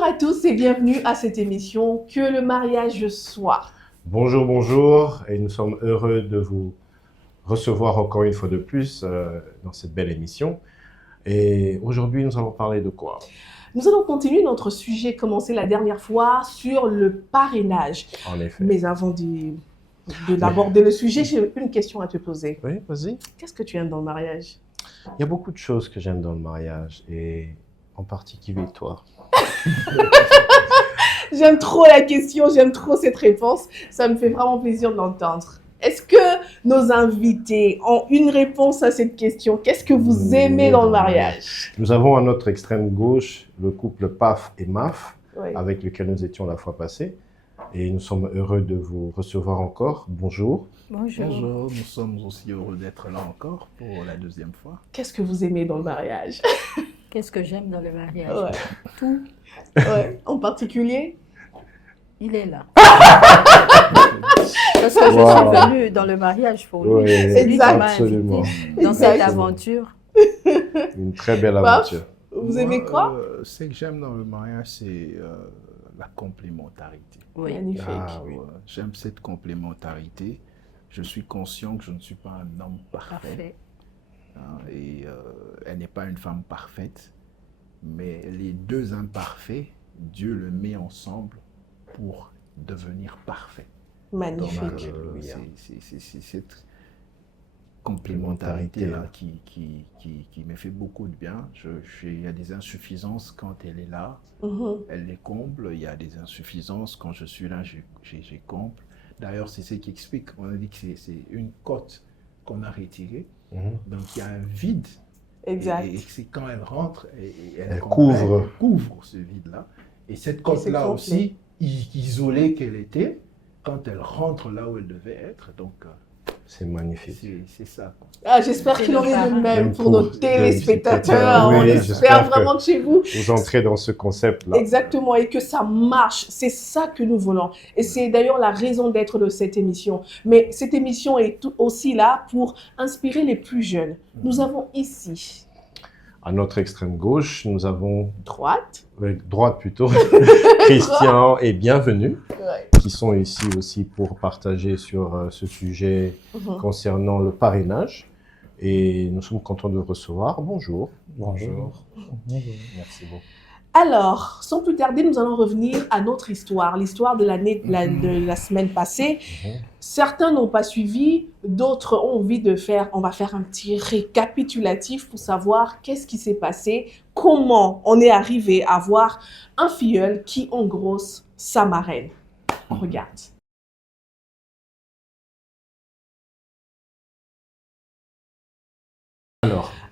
Bonjour à tous et bienvenue à cette émission Que le mariage soit. Bonjour, bonjour, et nous sommes heureux de vous recevoir encore une fois de plus dans cette belle émission. Et aujourd'hui, nous allons parler de quoi? Nous allons continuer notre sujet commencé la dernière fois sur le parrainage. En effet. Mais avant d'aborder le sujet, j'ai une question à te poser. Oui, vas-y. Qu'est-ce que tu aimes dans le mariage? Il y a beaucoup de choses que j'aime dans le mariage, et en particulier toi. J'aime trop la question, j'aime trop cette réponse. Ça me fait vraiment plaisir de l'entendre. Est-ce que nos invités ont une réponse à cette question? Qu'est-ce que vous aimez dans le mariage? Nous avons à notre extrême gauche le couple PAF et MAF, Oui. avec lequel nous étions la fois passée. Et nous sommes heureux de vous recevoir encore. Bonjour. Bonjour. Bonjour, nous sommes aussi heureux d'être là encore pour la deuxième fois. Qu'est-ce que vous aimez dans le mariage? Qu'est-ce que j'aime dans le mariage? Ouais. Tout. Ouais. En particulier? Il est là. Parce que je suis venue dans le mariage pour lui. Oui, C'est lui qui m'a absolument. invité dans cette aventure. Une très belle aventure. Vous aimez quoi? Ce que j'aime dans le mariage, c'est la complémentarité. Oui. Magnifique. Ah oui. J'aime cette complémentarité. Je suis conscient que je ne suis pas un homme parfait. Parfait. Et elle n'est pas une femme parfaite. Mais les deux imparfaits, Dieu le met ensemble pour devenir parfait. Magnifique. Donc, c'est cette complémentarité-là qui me fait beaucoup de bien. Il y a des insuffisances quand elle est là, elle les comble. Il y a des insuffisances quand je suis là, je comble. D'ailleurs, c'est ce qui explique, on a dit que c'est une côte qu'on a retirée. Donc, il y a un vide. Exact. Et c'est quand elle rentre, elle couvre ce vide-là. Et cette côte-là aussi, isolée qu'elle était, quand elle rentre là où elle devait être, donc c'est magnifique. C'est ça. Ah, j'espère qu'il en est le même pour nos téléspectateurs. téléspectateurs. On Oui, espère vraiment que chez vous. Vous entrez dans ce concept-là. Exactement, et que ça marche. C'est ça que nous voulons. Et c'est d'ailleurs la raison d'être de cette émission. Mais cette émission est aussi là pour inspirer les plus jeunes. Nous avons ici... À notre extrême gauche, nous avons... droite plutôt, Christian et Bienvenue, qui sont ici aussi pour partager sur ce sujet concernant le parrainage. Et nous sommes contents de vous recevoir. Bonjour. Bonjour. Merci beaucoup. Alors, sans plus tarder, nous allons revenir à notre histoire, l'histoire de la semaine passée. Certains n'ont pas suivi, d'autres ont envie de faire, on va faire un petit récapitulatif pour savoir qu'est-ce qui s'est passé, comment on est arrivé à avoir un filleul qui engrosse sa marraine. On regarde.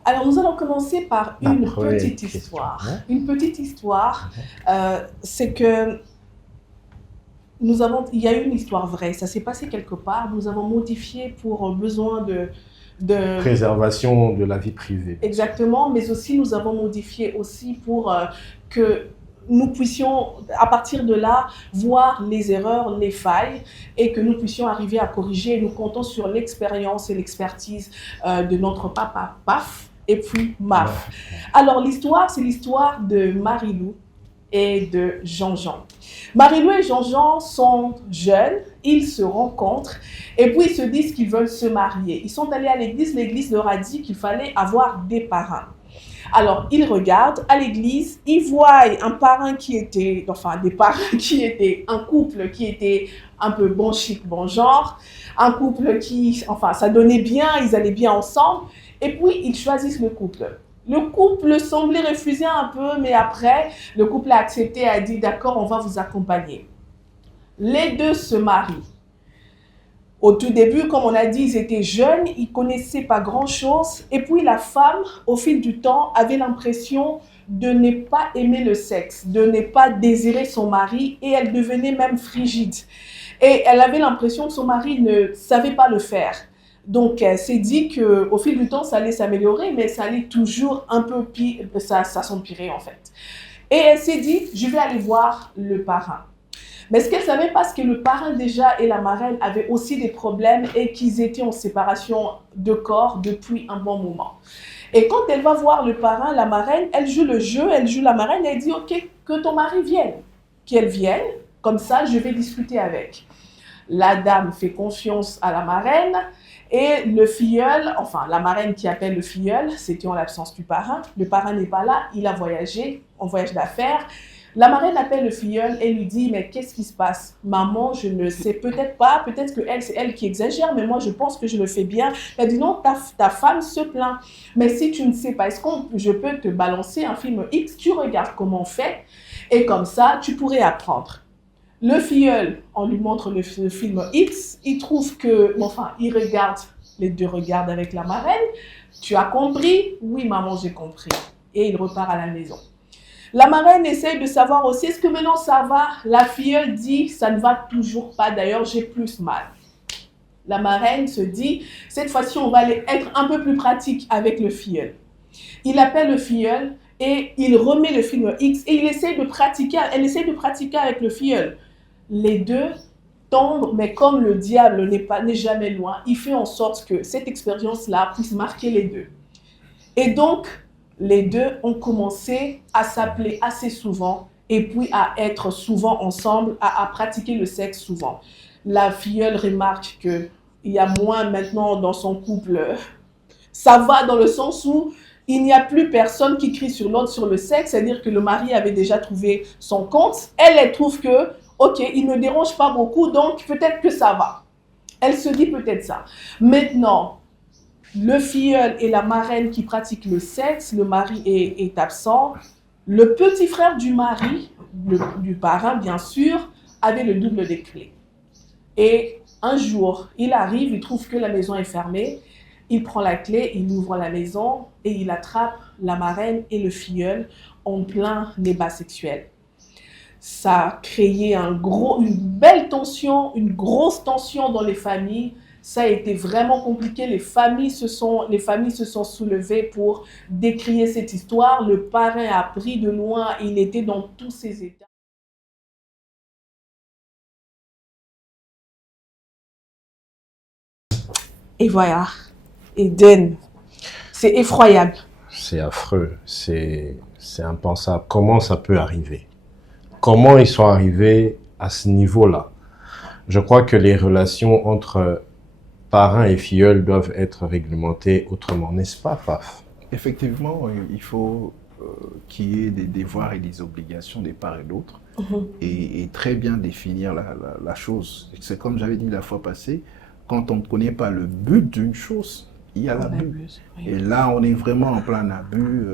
Alors, nous allons commencer par une petite histoire. Une petite histoire, c'est que il y a une histoire vraie. Ça s'est passé quelque part. Nous avons modifié pour besoin de préservation de la vie privée. Exactement, mais aussi nous avons modifié aussi pour que nous puissions, à partir de là, voir les erreurs, les failles, et que nous puissions arriver à corriger. Nous comptons sur l'expérience et l'expertise de notre papa PAF et puis MAF. Alors l'histoire, c'est l'histoire de Marie-Lou et de Jean-Jean. Marie-Lou et Jean-Jean sont jeunes, ils se rencontrent et puis ils se disent qu'ils veulent se marier. Ils sont allés à l'église leur a dit qu'il fallait avoir des parrains. Alors, ils regardent à l'église, ils voient un parrain qui était, un couple qui était un peu bon chic, bon genre, un couple qui, ça donnait bien, ils allaient bien ensemble, et puis ils choisissent le couple. Le couple semblait refuser un peu, mais après, le couple a accepté, a dit d'accord, on va vous accompagner. Les deux se marient. Au tout début, comme on a dit, ils étaient jeunes, ils ne connaissaient pas grand-chose. Et puis la femme, au fil du temps, avait l'impression de ne pas aimer le sexe, de ne pas désirer son mari, et elle devenait même frigide. Et elle avait l'impression que son mari ne savait pas le faire. Donc, elle s'est dit qu'au fil du temps, ça allait s'améliorer, mais ça allait toujours un peu pire, ça s'empirait en fait. Et elle s'est dit, je vais aller voir le parrain. Mais ce qu'elle ne savait pas, c'est que le parrain déjà et la marraine avaient aussi des problèmes et qu'ils étaient en séparation de corps depuis un bon moment. Et quand elle va voir le parrain, la marraine, elle joue le jeu, elle joue la marraine, elle dit « Ok, que ton mari vienne, qu'elle vienne, comme ça je vais discuter avec. La dame fait confiance à la marraine et le filleul, enfin la marraine qui appelle le filleul, c'était en l'absence du parrain. Le parrain n'est pas là, il a voyagé, en voyage d'affaires. La marraine appelle le filleul et lui dit « Mais qu'est-ce qui se passe? Maman, je ne sais peut-être pas, peut-être que c'est elle qui exagère, mais moi je pense que je le fais bien. » Elle dit « Non, ta femme se plaint. Mais si tu ne sais pas, est-ce que je peux te balancer un film X? Tu regardes comment on fait et comme ça, tu pourrais apprendre. » Le filleul, on lui montre le film X, il trouve que, enfin, il regarde, les deux regardent avec la marraine. Tu as compris? Oui, maman, j'ai compris. Et il repart à la maison. La marraine essaye de savoir aussi, est-ce que maintenant ça va? La filleule dit, ça ne va toujours pas, d'ailleurs, j'ai plus mal. La marraine se dit, cette fois-ci, on va aller être un peu plus pratique avec le filleul. Il appelle le filleul et il remet le film X et il essaie de pratiquer, elle essaie de pratiquer avec le filleul. Les deux tombent, mais comme le diable n'est jamais loin, il fait en sorte que cette expérience-là puisse marquer les deux. Et donc, les deux ont commencé à s'appeler assez souvent et puis à être souvent ensemble, à pratiquer le sexe souvent. La filleule remarque qu'il y a moins maintenant dans son couple. Ça va dans le sens où il n'y a plus personne qui crie sur l'autre sur le sexe, c'est-à-dire que le mari avait déjà trouvé son compte. Elle trouve que ok, il ne dérange pas beaucoup, donc peut-être que ça va. Elle se dit peut-être ça. Maintenant, le filleul et la marraine qui pratiquent le sexe, le mari est absent. Le petit frère du mari, du parrain bien sûr, avait le double des clés. Et un jour, il arrive, il trouve que la maison est fermée. Il prend la clé, il ouvre la maison et il attrape la marraine et le filleul en plein débat sexuel. Ça a créé une belle tension, une grosse tension dans les familles. Ça a été vraiment compliqué. Les familles se sont soulevées pour décrier cette histoire. Le parrain a pris de loin, il était dans tous ses états. Et voilà. Eden, c'est effroyable. C'est affreux, c'est impensable. Comment ça peut arriver? Comment ils sont arrivés à ce niveau-là? Je crois que les relations entre parrain et filleul doivent être réglementées autrement, n'est-ce pas, Faf? Effectivement, il faut qu'il y ait des devoirs et des obligations des parts et d'autres, et très bien définir la chose. C'est comme j'avais dit la fois passée, quand on ne connaît pas le but d'une chose, il y a l'abus. Oui. Et là, on est vraiment en plein abus,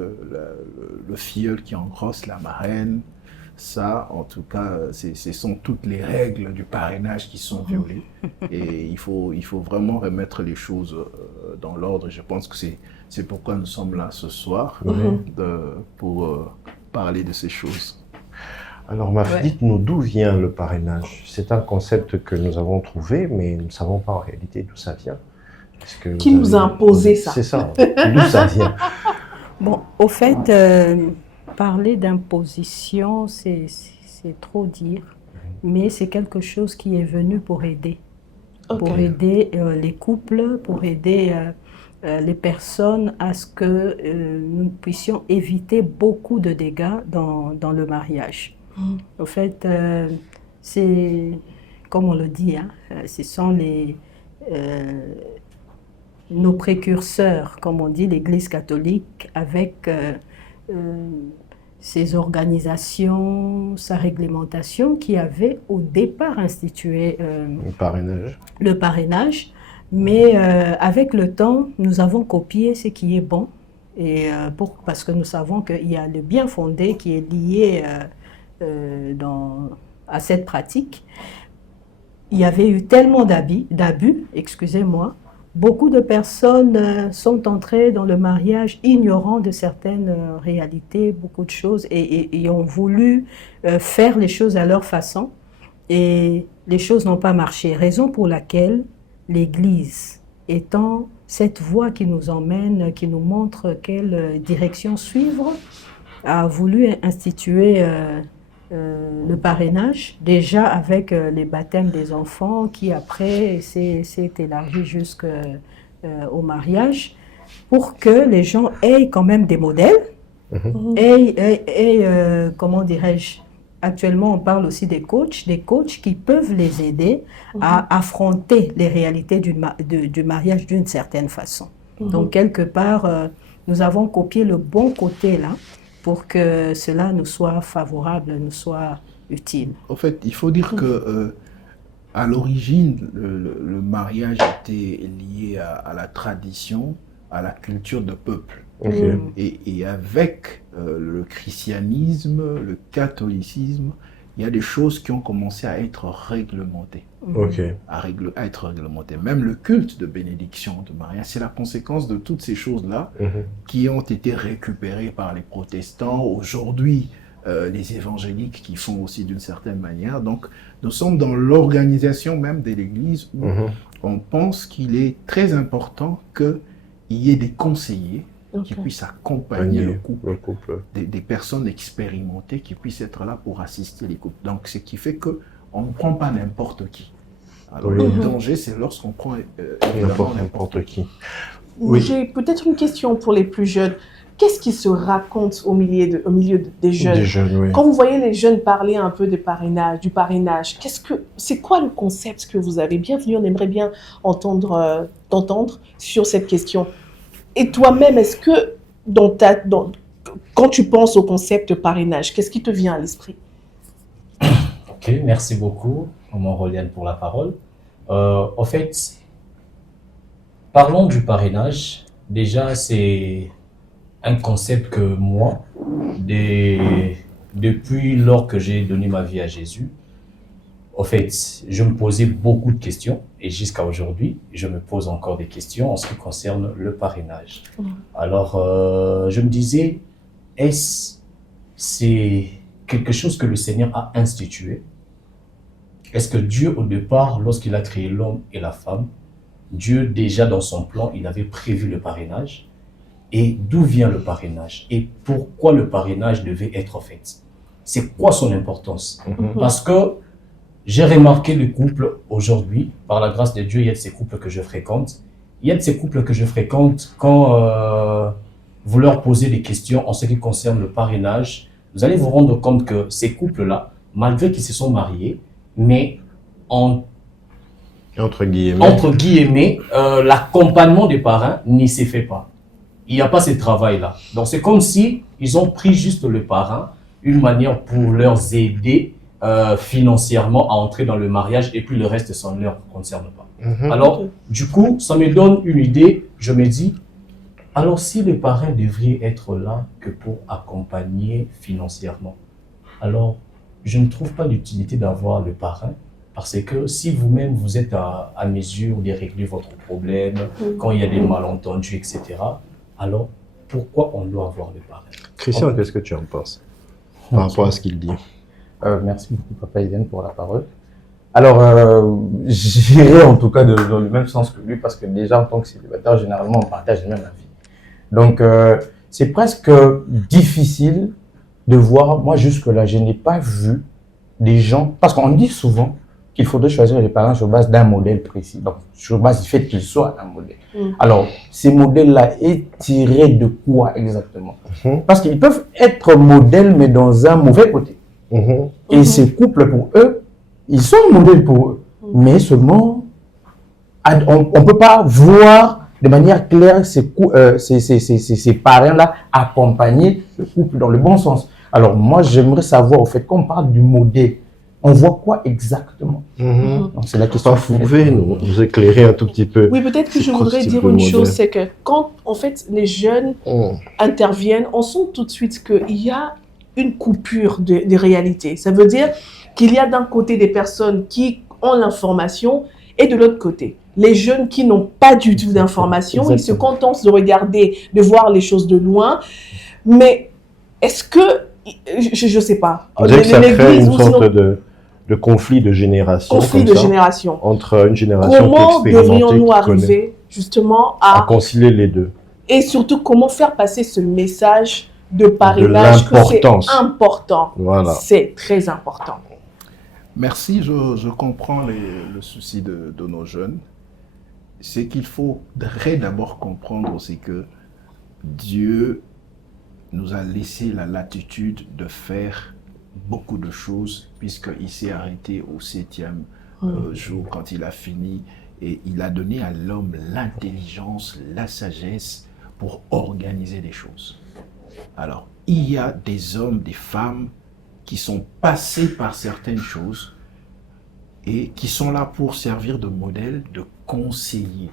le filleul qui engrosse la marraine. Ça, en tout cas, ce sont toutes les règles du parrainage qui sont violées. Et il faut vraiment remettre les choses dans l'ordre. Je pense que c'est pourquoi nous sommes là ce soir, pour parler de ces choses. Alors, dites-nous d'où vient le parrainage? C'est un concept que nous avons trouvé, mais nous ne savons pas en réalité d'où ça vient. Qui nous a imposé ça? C'est ça, d'où ça vient? Bon, au fait... parler d'imposition, c'est trop dire, mais c'est quelque chose qui est venu pour aider. Pour aider les couples, pour aider les personnes à ce que nous puissions éviter beaucoup de dégâts dans le mariage. Au fait, c'est, comme on le dit, hein, ce sont nos précurseurs, comme on dit, l'Église catholique, avec... ces organisations, sa réglementation qui avait au départ institué le parrainage. Mais avec le temps, nous avons copié ce qui est bon, et parce que nous savons qu'il y a le bien fondé qui est lié à cette pratique. Il y avait eu tellement d'abus, excusez-moi. Beaucoup de personnes sont entrées dans le mariage ignorant de certaines réalités, beaucoup de choses, et ont voulu faire les choses à leur façon, et les choses n'ont pas marché. Raison pour laquelle l'Église, étant cette voie qui nous emmène, qui nous montre quelle direction suivre, a voulu instituer le parrainage, déjà avec les baptêmes des enfants, qui après s'est élargi jusqu'au mariage, pour que les gens aient quand même des modèles Comment dirais-je, actuellement on parle aussi des coachs qui peuvent les aider à affronter les réalités du mariage d'une certaine façon. Donc quelque part, nous avons copié le bon côté là pour que cela nous soit favorable, nous soit utile. En fait, il faut dire que à l'origine, le mariage était lié à la tradition, à la culture de peuple. Et avec le christianisme, le catholicisme, il y a des choses qui ont commencé à être réglementées. À être réglementées. Même le culte de bénédiction, de mariage, c'est la conséquence de toutes ces choses-là qui ont été récupérées par les protestants. Aujourd'hui, les évangéliques qui font aussi d'une certaine manière. Donc, nous sommes dans l'organisation même de l'Église où on pense qu'il est très important qu'il y ait des conseillers qui puissent accompagner le couple. Des personnes expérimentées qui puissent être là pour assister les couples. Donc, ce qui fait qu'on ne prend pas n'importe qui. Alors, le danger, c'est lorsqu'on prend n'importe qui. J'ai peut-être une question pour les plus jeunes. Qu'est-ce qui se raconte au milieu des jeunes? Quand vous voyez les jeunes parler un peu du parrainage, c'est quoi le concept que vous avez? Bienvenue, on aimerait bien t'entendre sur cette question. Et toi-même, est-ce que quand tu penses au concept de parrainage, qu'est-ce qui te vient à l'esprit? Ok, merci beaucoup, Maman Roliane, pour la parole. En fait, parlons du parrainage. Déjà, c'est un concept que moi, depuis lors que j'ai donné ma vie à Jésus, en fait, je me posais beaucoup de questions et jusqu'à aujourd'hui, je me pose encore des questions en ce qui concerne le parrainage. Alors, je me disais, c'est quelque chose que le Seigneur a institué? Est-ce que Dieu, au départ, lorsqu'il a créé l'homme et la femme, Dieu, déjà dans son plan, il avait prévu le parrainage? Et d'où vient le parrainage? Et pourquoi le parrainage devait être fait? C'est quoi son importance? Parce que j'ai remarqué les couples aujourd'hui, par la grâce de Dieu, il y a de ces couples que je fréquente. Il y a de ces couples que je fréquente quand vous leur posez des questions en ce qui concerne le parrainage, vous allez vous rendre compte que ces couples-là, malgré qu'ils se sont mariés, mais entre guillemets, l'accompagnement des parrains n'y s'est fait pas. Il n'y a pas ce travail-là. Donc c'est comme si ils ont pris juste le parrain, une manière pour leur aider financièrement à entrer dans le mariage, et puis le reste, ça ne leur concerne pas. Alors, du coup, ça me donne une idée. Je me dis, alors si les parrains devraient être là que pour accompagner financièrement, alors je ne trouve pas l'utilité d'avoir le parrain, parce que si vous-même vous êtes à mesure de régler votre problème, quand il y a des malentendus, etc., alors pourquoi on doit avoir le parrain? Christian, qu'est-ce que tu en penses par rapport à ce qu'il dit? Merci beaucoup, Papa Eden, pour la parole. Alors, j'irai en tout cas dans le même sens que lui, parce que déjà, en tant que célibataire, généralement, on partage les mêmes avis. Donc, c'est presque difficile de voir. Moi, jusque-là, je n'ai pas vu des gens, parce qu'on dit souvent qu'il faudrait choisir les parents sur base d'un modèle précis, donc sur base du fait qu'ils soient un modèle. Alors, ces modèles-là est tiré de quoi exactement? Parce qu'ils peuvent être modèles, mais dans un mauvais côté. Et ces couples, pour eux, ils sont modèles pour eux, mais seulement, on ne peut pas voir de manière claire ces parents-là accompagner le couple dans le bon sens. Alors, moi, j'aimerais savoir, au fait, quand on parle du modèle, on voit quoi exactement? Donc, c'est la question. Vous pouvez nous éclairer un tout petit peu? Oui, peut-être que je voudrais dire une chose, c'est que quand, en fait, les jeunes interviennent, on sent tout de suite qu'il y a une coupure de réalité. Ça veut dire qu'il y a d'un côté des personnes qui ont l'information et de l'autre côté, les jeunes qui n'ont pas du tout d'information, ils se contentent de regarder, de voir les choses de loin. Mais est-ce que, je ne sais pas. On dirait que ça crée une sorte de conflit de génération. Entre une génération Comment devrions-nous arriver justement à concilier les deux? Et surtout, comment faire passer ce message de parrainage, que c'est important. Voilà. C'est très important. Merci, je comprends le souci de nos jeunes. C'est qu'il faudrait d'abord comprendre aussi que Dieu nous a laissé la latitude de faire beaucoup de choses, puisqu'il s'est arrêté au 7e jour quand il a fini, et il a donné à l'homme l'intelligence, la sagesse pour organiser les choses. Alors, il y a des hommes, des femmes qui sont passés par certaines choses et qui sont là pour servir de modèle, de conseiller.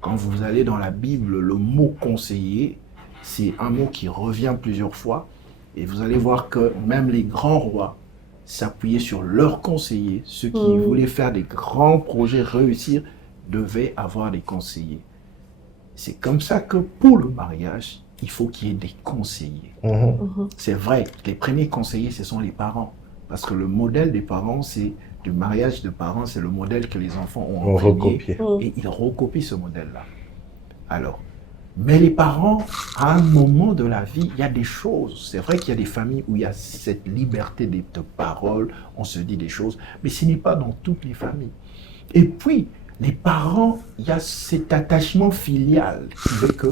Quand vous allez dans la Bible, le mot conseiller, c'est un mot qui revient plusieurs fois, et vous allez voir que même les grands rois s'appuyaient sur leurs conseillers. Ceux qui voulaient faire des grands projets, réussir, devaient avoir des conseillers. C'est comme ça que pour le mariage, il faut qu'il y ait des conseillers. C'est vrai, les premiers conseillers, ce sont les parents. Parce que le modèle des parents, c'est du mariage de parents, c'est le modèle que les enfants ont recopié. Et ils recopient ce modèle-là. Alors, mais les parents, à un moment de la vie, il y a des choses. C'est vrai qu'il y a des familles où il y a cette liberté de parole, on se dit des choses, mais ce n'est pas dans toutes les familles. Et puis, les parents, il y a cet attachement filial qui fait que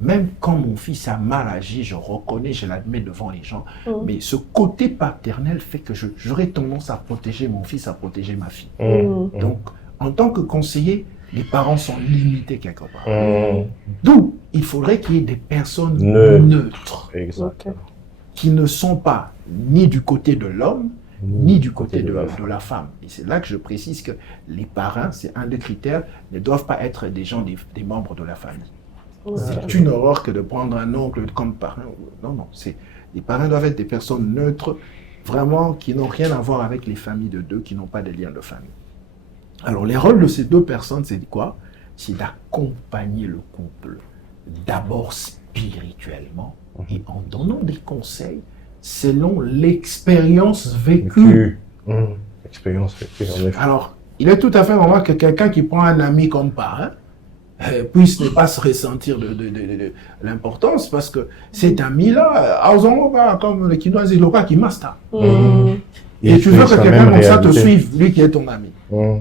même quand mon fils a mal agi, je reconnais, je l'admets devant les gens, mais ce côté paternel fait que j'aurais tendance à protéger mon fils, à protéger ma fille. Donc, en tant que conseiller, les parents sont limités quelque part. D'où il faudrait qu'il y ait des personnes neutres, qui ne sont pas ni du côté de l'homme, ni du côté de la femme. Et c'est là que je précise que les parrains, c'est un des critères, ne doivent pas être des gens, des membres de la famille. C'est une horreur que de prendre un oncle comme parrain. Non, non. Les parrains doivent être des personnes neutres, vraiment, qui n'ont rien à voir avec les familles de deux, qui n'ont pas de liens de famille. Alors, les rôles de ces deux personnes, c'est quoi? C'est d'accompagner le couple, d'abord spirituellement, et en donnant des conseils selon l'expérience vécue. Expérience vécue, en effet. Alors, il est tout à fait normal que quelqu'un qui prend un ami comme parrain puisse ne pas se ressentir de l'importance, parce que cet ami-là, comme le Kinois dit, le qui master. Et tu veux que quelqu'un comme ça te suive, lui qui est ton ami.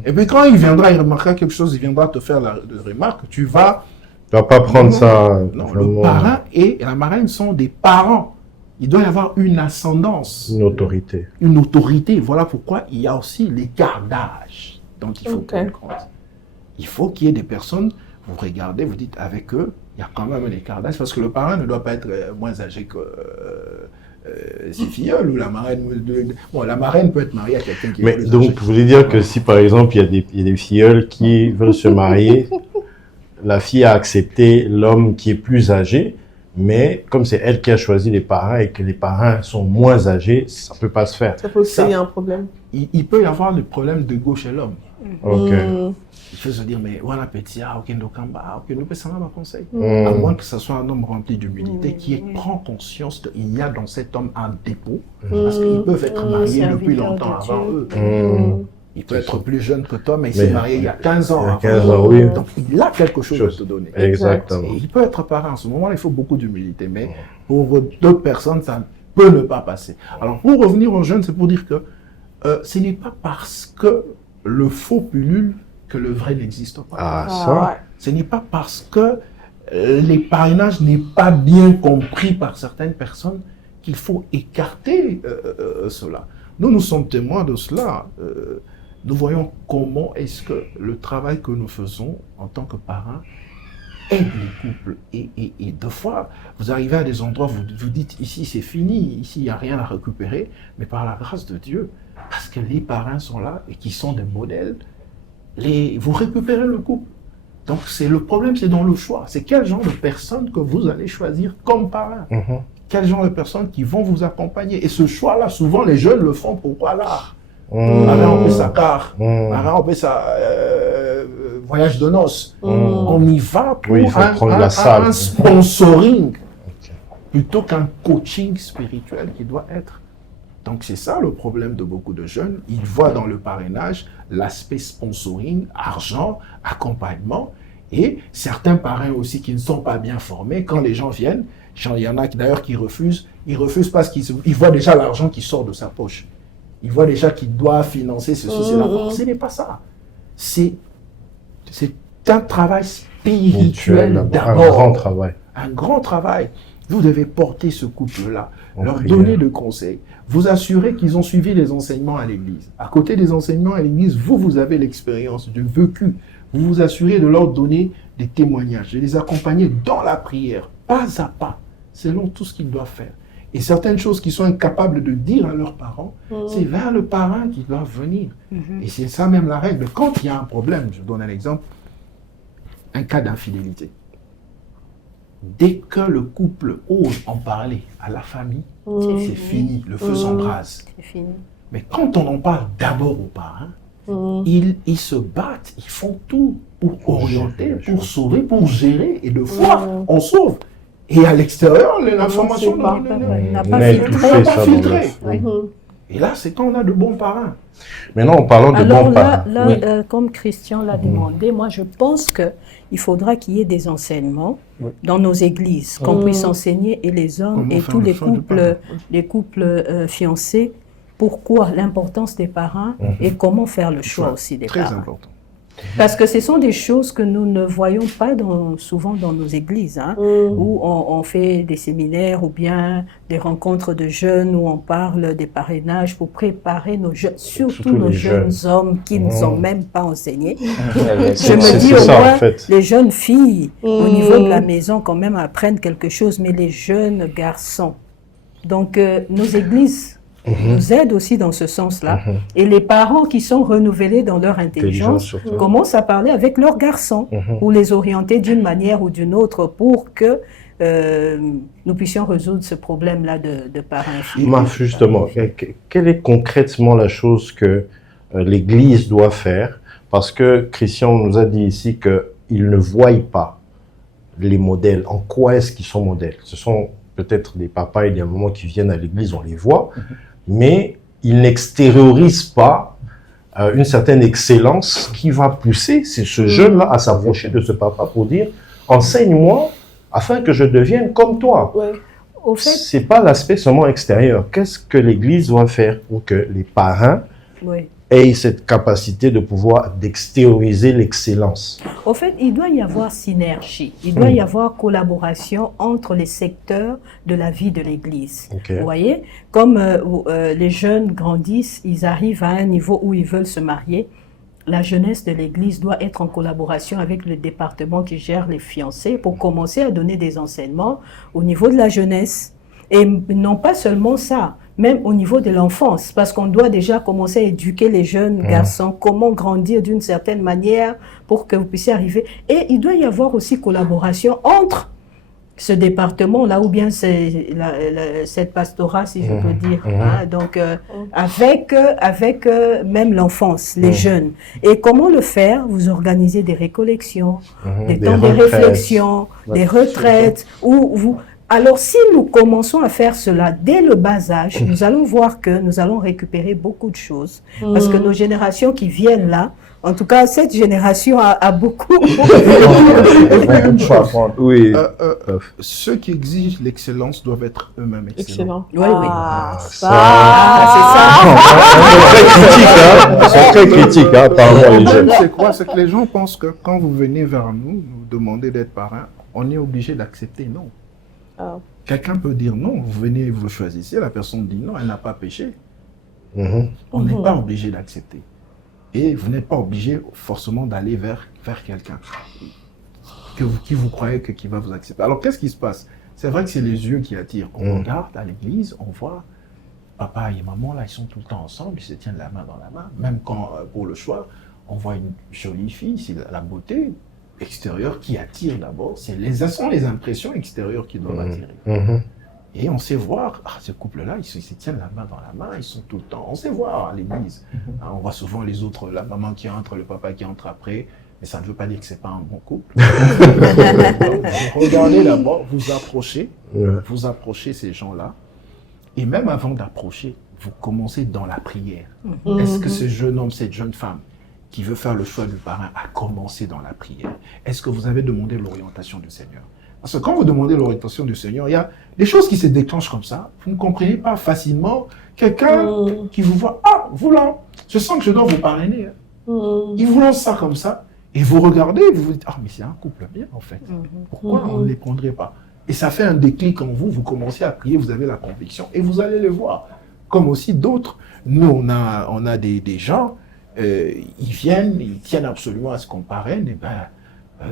Et puis quand il viendra, il remarquera quelque chose, il viendra te faire la remarque, tu vas... Tu vas pas prendre ça... Non, le parrain et la marraine sont des parents. Il doit y avoir une ascendance. Une autorité. Une autorité. Voilà pourquoi il y a aussi l'écart d'âge. Donc il faut prendre compte. Il faut qu'il y ait des personnes, vous regardez, vous dites avec eux, il y a quand même un écart d'âge, parce que le parrain ne doit pas être moins âgé que ses filleuls ou la marraine. Bon, la marraine peut être mariée à quelqu'un qui est plus âgé. Donc, vous voulez dire que si par exemple il y a des filleuls qui veulent se marier, la fille a accepté l'homme qui est plus âgé, mais comme c'est elle qui a choisi les parrains et que les parrains sont moins âgés, ça peut pas se faire. Ça peut aussi y a un problème. Il peut y avoir le problème de gauche chez l'homme. Il faut se dire, mais voilà, petit, ok, nous peut s'en avoir conseil. À moins que ce soit un homme rempli d'humilité qui prend conscience qu'il y a dans cet homme un dépôt, parce qu'ils peuvent être mariés depuis longtemps avant eux. Il peut être plus jeune que toi, mais il s'est marié il y a 15 ans. Oui. Donc il a quelque chose à te donner. Exactement. Et il peut être parent. En ce moment, il faut beaucoup d'humilité, mais pour d'autres personnes, ça peut ne pas passer. Alors pour revenir aux jeunes, c'est pour dire que ce n'est pas parce que le faux pullule que le vrai n'existe pas. Ce n'est pas parce que les parrainages n'est pas bien compris par certaines personnes qu'il faut écarter cela. Nous sommes témoins de cela. Nous voyons comment est-ce que le travail que nous faisons en tant que parrains aide les couples. Et deux fois, vous arrivez à des endroits, vous dites ici c'est fini, ici il n'y a rien à récupérer, mais par la grâce de Dieu, parce que les parrains sont là et qui sont des modèles, vous récupérez le couple. Donc le problème, c'est dans le choix. C'est quel genre de personnes que vous allez choisir comme parrain. Quel genre de personnes qui vont vous accompagner. Et ce choix-là, souvent les jeunes le font pourquoi l'art. On fait sa car, on fait sa voyage de noces. On y va pour un sponsoring plutôt qu'un coaching spirituel qui doit être. Donc c'est ça le problème de beaucoup de jeunes. Ils voient dans le parrainage l'aspect sponsoring, argent, accompagnement. Et certains parrains aussi qui ne sont pas bien formés, quand les gens viennent, il y en a d'ailleurs qui refusent. Ils refusent parce qu'ils voient déjà l'argent qui sort de sa poche. Ils voient déjà qu'il doit financer ceci, cela. Ce n'est pas ça. C'est un travail spirituel d'abord. Un grand travail. Un grand travail. Vous devez porter ce couple-là, leur donner le conseil, vous assurer qu'ils ont suivi les enseignements à l'église. À côté des enseignements à l'église, vous avez l'expérience du vécu. Vous vous assurez de leur donner des témoignages, de les accompagner dans la prière, pas à pas, selon tout ce qu'ils doivent faire. Et certaines choses qu'ils sont incapables de dire à leurs parents, c'est vers le parent qu'ils doivent venir. Et c'est ça même la règle. Quand il y a un problème, je donne un exemple, un cas d'infidélité. Dès que le couple ose en parler à la famille, c'est fini, le feu s'embrase. C'est fini. Mais quand on en parle d'abord aux parents, ils se battent, ils font tout pour orienter, pour sauver, pour gérer. Et de fois, on sauve. Et à l'extérieur, l'information n'a pas filtré. Et là, c'est quand on a de bons parents. Maintenant, en parlant de bons parents. Là, comme Christian l'a demandé, moi je pense qu'il faudra qu'il y ait des enseignements dans nos églises, qu'on puisse enseigner, et les hommes et tous les couples fiancés, pourquoi l'importance des parents et comment faire le choix aussi des parents. Très important. Parce que ce sont des choses que nous ne voyons pas souvent dans nos églises, où on fait des séminaires ou bien des rencontres de jeunes où on parle des parrainages pour préparer nos jeunes, surtout nos jeunes hommes qui ne sont même pas enseignés. Je me dis au moins, les jeunes filles au niveau de la maison quand même apprennent quelque chose, mais les jeunes garçons. Donc nos églises nous aident aussi dans ce sens-là. Et les parents qui sont renouvelés dans leur intelligence commencent à parler avec leurs garçons ou les orienter d'une manière ou d'une autre pour que nous puissions résoudre ce problème-là de parents. Justement, quelle est concrètement la chose que l'Église doit faire? Parce que Christian nous a dit ici qu'il ne voit pas les modèles. En quoi est-ce qu'ils sont modèles? Ce sont peut-être des papas et des mamans qui viennent à l'Église, on les voit, mais ils n'extériorisent pas une certaine excellence qui va pousser ce jeune-là à s'approcher de ce papa pour dire « Enseigne-moi afin que je devienne comme toi ». Au fait, ce n'est pas l'aspect seulement extérieur. Qu'est-ce que l'Église doit faire pour que les parents aient cette capacité de pouvoir d'extérioriser l'excellence? Au fait, il doit y avoir synergie, il doit y avoir collaboration entre les secteurs de la vie de l'Église. Vous voyez, comme les jeunes grandissent, ils arrivent à un niveau où ils veulent se marier, la jeunesse de l'Église doit être en collaboration avec le département qui gère les fiancés pour commencer à donner des enseignements au niveau de la jeunesse. Et non pas seulement ça, même au niveau de l'enfance, parce qu'on doit déjà commencer à éduquer les jeunes garçons, comment grandir d'une certaine manière pour que vous puissiez arriver. Et il doit y avoir aussi collaboration entre ce département-là, ou bien cette pastorat, si je peux dire, donc avec même l'enfance, les jeunes. Et comment le faire? Vous organisez des récollections, des temps de réflexion, des retraites, où vous... Alors, si nous commençons à faire cela dès le bas âge, nous allons voir que nous allons récupérer beaucoup de choses. Parce que nos générations qui viennent là, en tout cas, cette génération a beaucoup... Ceux qui exigent l'excellence doivent être eux-mêmes excellents. Oui, oui. C'est très critique, pardon les jeunes. C'est quoi? C'est que les gens pensent que quand vous venez vers nous demander d'être parrain, on est obligé d'accepter. Non. Quelqu'un peut dire non, vous venez, vous choisissez, la personne dit non, elle n'a pas péché. On n'est pas obligé d'accepter. Et vous n'êtes pas obligé forcément d'aller vers quelqu'un qui vous croyez qui va vous accepter. Alors qu'est-ce qui se passe? C'est vrai que c'est les yeux qui attirent. On regarde à l'église, on voit papa et maman, là, ils sont tout le temps ensemble, ils se tiennent la main dans la main. Même quand, pour le choix, on voit une jolie fille, c'est la beauté extérieure qui attire d'abord. Ce sont les impressions extérieures qui doivent attirer. Et on sait voir, ce couple-là, ils se tiennent la main dans la main, ils sont tout le temps. On sait voir à l'église. On voit souvent les autres, la maman qui entre, le papa qui entre après, mais ça ne veut pas dire que ce n'est pas un bon couple. Donc, regardez d'abord, vous approchez ces gens-là, et même avant d'approcher, vous commencez dans la prière. Est-ce que ce jeune homme, cette jeune femme, qui veut faire le choix du parrain a commencé dans la prière? Est-ce que vous avez demandé l'orientation du Seigneur? Parce que quand vous demandez l'orientation du Seigneur, il y a des choses qui se déclenchent comme ça. Vous ne comprenez pas facilement quelqu'un qui vous voit. Ah, vous là, je sens que je dois vous parrainer. Il vous lance ça comme ça. Et vous regardez, vous vous dites, ah, mais c'est un couple bien en fait. Pourquoi on ne les prendrait pas? Et ça fait un déclic en vous, vous commencez à prier, vous avez la conviction et vous allez le voir. Comme aussi d'autres, nous on a des gens, ils viennent, ils tiennent absolument à ce qu'on parraine, et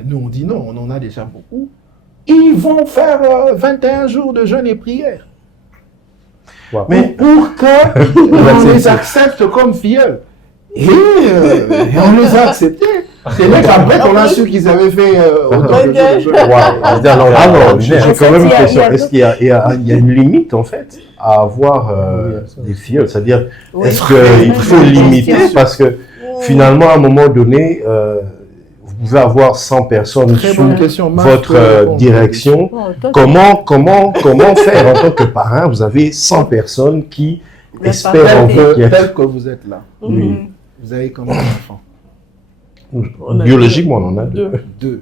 nous on dit non, on en a déjà beaucoup. Ils vont faire 21 jours de jeûne et prière. Wow. Mais pour qu'on les accepte comme filleuls. Et on les a acceptés. C'est là qu'après qu'on a su qu'ils avaient fait autant de choses. J'ai quand même une question. Est-ce qu'il y a une limite, en fait, à avoir des filleuls? C'est-à-dire, est-ce qu'il faut limiter? Parce que finalement, à un moment donné, vous pouvez avoir 100 personnes sous votre direction. Comment faire en tant que parrain? Vous avez 100 personnes qui espèrent en vous. Tel que vous êtes là. Vous avez combien d'enfants? Biologiquement, on en a deux. Deux.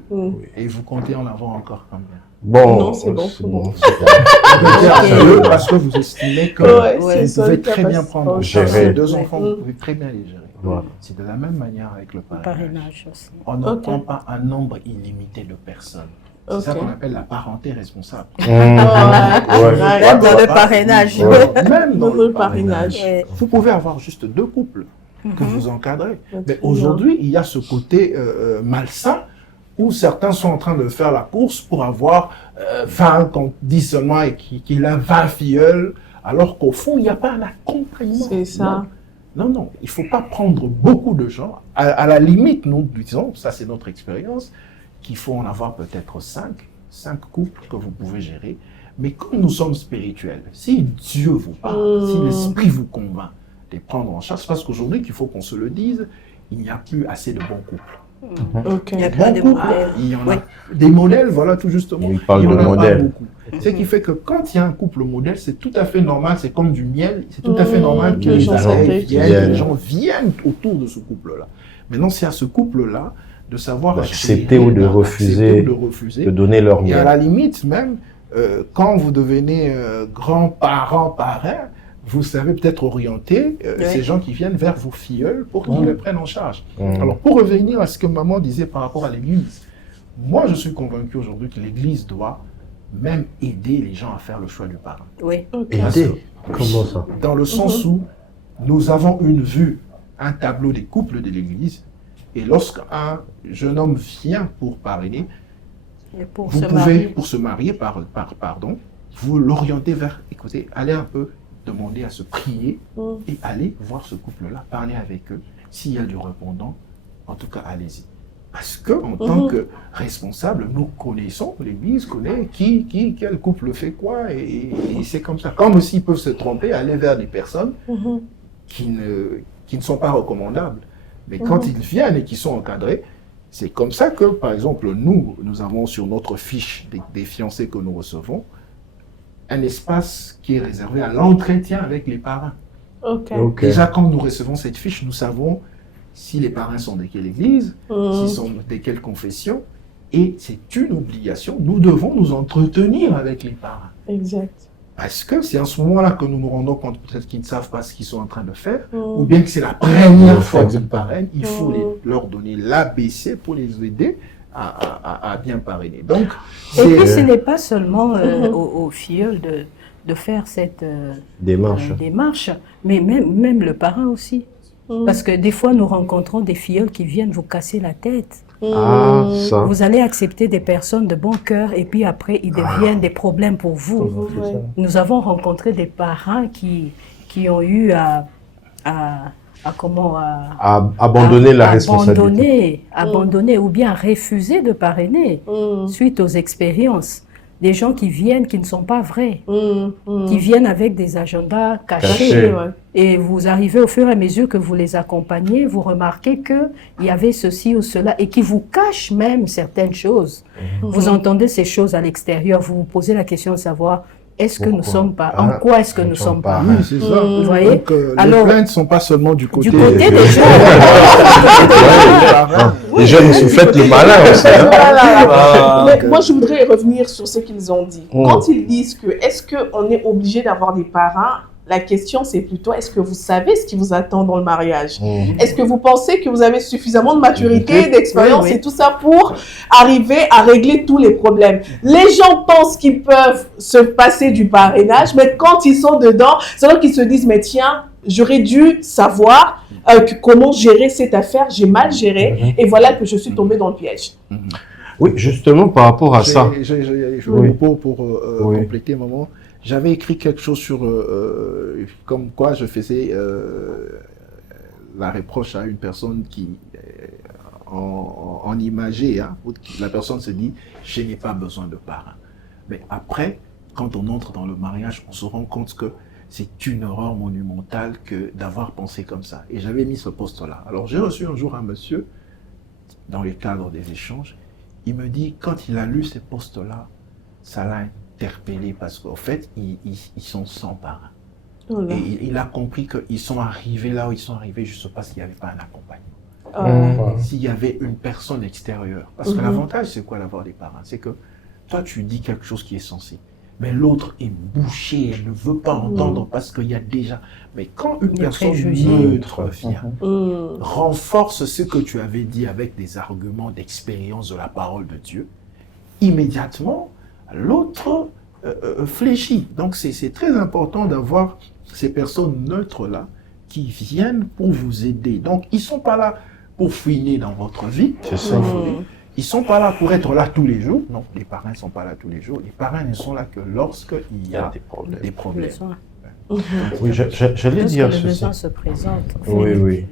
Et vous comptez en avoir encore combien? Bon, non, c'est bon. Parce que vous estimez que vous pouvez très bien prendre gérer deux enfants, vous pouvez très bien les gérer. Voilà. C'est de la même manière avec le parrainage. Aussi. On ne prend pas un nombre illimité de personnes. C'est ça qu'on appelle la parenté responsable. Même dans le parrainage. Même dans le parrainage. Vous pouvez avoir juste deux couples que vous encadrez. Mais aujourd'hui, il y a ce côté malsain où certains sont en train de faire la course pour avoir 20, qu'on dit seulement, et qu'il a 20 filleuls, alors qu'au fond, il n'y a pas un accompagnement. C'est ça. Non, il ne faut pas prendre beaucoup de gens. À la limite, nous disons, ça c'est notre expérience, qu'il faut en avoir peut-être 5 couples que vous pouvez gérer. Mais comme nous sommes spirituels, si Dieu vous parle, si l'Esprit vous convainc de les prendre en charge, parce qu'aujourd'hui, qu'il faut qu'on se le dise, il n'y a plus assez de bons couples. Il n'y a pas de modèles. Il y en a des modèles, voilà, tout justement. Il parle de modèles. Ce qui fait que quand il y a un couple modèle, c'est tout à fait normal, c'est comme du miel, c'est tout à fait normal que les gens viennent autour de ce couple-là. Maintenant, c'est à ce couple-là de savoir d'accepter ou de refuser, de donner leur miel. Et à la limite même, quand vous devenez grands-parents, parrains, vous savez peut-être orienter ces gens qui viennent vers vos filleuls pour qu'ils les prennent en charge. Alors, pour revenir à ce que maman disait par rapport à l'Église, moi, je suis convaincu aujourd'hui que l'Église doit même aider les gens à faire le choix du parrain. Oui. Aider? Comment ça? Dans le sens où nous avons une vue, un tableau des couples de l'Église, et lorsqu'un jeune homme vient pour parrainer, pour se marier, pardon, vous l'orientez vers, écoutez, allez un peu demander à se prier et allez voir ce couple-là, parler avec eux. S'il y a du répondant, en tout cas, allez-y. Parce que en tant que responsable, nous connaissons, l'Église connaît quel couple fait quoi, et c'est comme ça. Comme aussi ils peuvent se tromper, aller vers des personnes qui ne sont pas recommandables. Mais quand ils viennent et qu'ils sont encadrés, c'est comme ça que, par exemple, nous avons sur notre fiche des fiancés que nous recevons, un espace qui est réservé à l'entretien avec les parrains. Déjà, quand nous recevons cette fiche, nous savons si les parrains sont de quelle église, s'ils sont de quelle confession, et c'est une obligation. Nous devons nous entretenir avec les parrains. Exact. Parce que c'est à ce moment-là que nous nous rendons compte peut-être qu'ils ne savent pas ce qu'ils sont en train de faire, ou bien que c'est la première fois qu'ils parrainent, il faut leur donner l'ABC pour les aider à bien parrainer. Donc, et puis ce n'est pas seulement aux filleuls de faire cette démarche, mais même le parrain aussi. Parce que des fois, nous rencontrons des filleuls qui viennent vous casser la tête. Vous allez accepter des personnes de bon cœur et puis après, ils deviennent des problèmes pour vous. Nous avons rencontré des parrains qui ont eu à abandonner la responsabilité. Abandonner ou bien refuser de parrainer suite aux expériences. Des gens qui viennent, qui ne sont pas vrais, qui viennent avec des agendas cachés. Et vous arrivez au fur et à mesure que vous les accompagnez, vous remarquez qu'il y avait ceci ou cela et qui vous cachent même certaines choses. Vous entendez ces choses à l'extérieur, vous vous posez la question de savoir est-ce que nous sommes pas, en quoi est-ce que nous sommes pas. Oui, c'est ça. Vous voyez? Donc, les plaintes ne sont pas seulement du côté des gens. Les jeunes nous faites le malin aussi. Mais moi, je voudrais revenir sur ce qu'ils ont dit. Quand ils disent que est-ce qu'on est obligé d'avoir des parrains, La question, c'est plutôt, est-ce que vous savez ce qui vous attend dans le mariage? Est-ce que vous pensez que vous avez suffisamment de maturité, d'expérience et tout ça pour arriver à régler tous les problèmes? Les gens pensent qu'ils peuvent se passer du parrainage, mais quand ils sont dedans, c'est là qu'ils se disent, mais tiens, j'aurais dû savoir comment gérer cette affaire, j'ai mal géré, et voilà que je suis tombée dans le piège. Oui, justement, par rapport à ça. Pour compléter, maman, j'avais écrit quelque chose sur comme quoi je faisais la reproche à une personne qui, en imagé, hein, où la personne se dit « je n'ai pas besoin de parrain ». Mais après, quand on entre dans le mariage, on se rend compte que c'est une erreur monumentale que d'avoir pensé comme ça. Et j'avais mis ce poste-là. Alors j'ai reçu un jour un monsieur, dans le cadre des échanges, il me dit, quand il a lu ces postes-là, ça l'a interpellé parce qu'en fait, ils sont sans parrain. Et il a compris qu'ils sont arrivés là où ils sont arrivés juste parce qu'il n'y avait pas un accompagnement. S'il y avait une personne extérieure. Parce que l'avantage, c'est quoi d'avoir des parrains? C'est que toi, tu dis quelque chose qui est censé. Mais l'autre est bouché, elle ne veut pas entendre parce qu'il y a déjà... Mais quand une personne neutre vient, renforce ce que tu avais dit avec des arguments d'expérience de la parole de Dieu, immédiatement, l'autre fléchit. Donc c'est très important d'avoir ces personnes neutres-là qui viennent pour vous aider. Donc ils ne sont pas là pour fouiner dans votre vie. C'est ça. Ils ne sont pas là pour être là tous les jours. Non, les parrains ne sont pas là tous les jours. Les parrains ne sont là que lorsqu'il y a des problèmes. Oui, j'allais dire ceci. Le besoin se présente. Oui.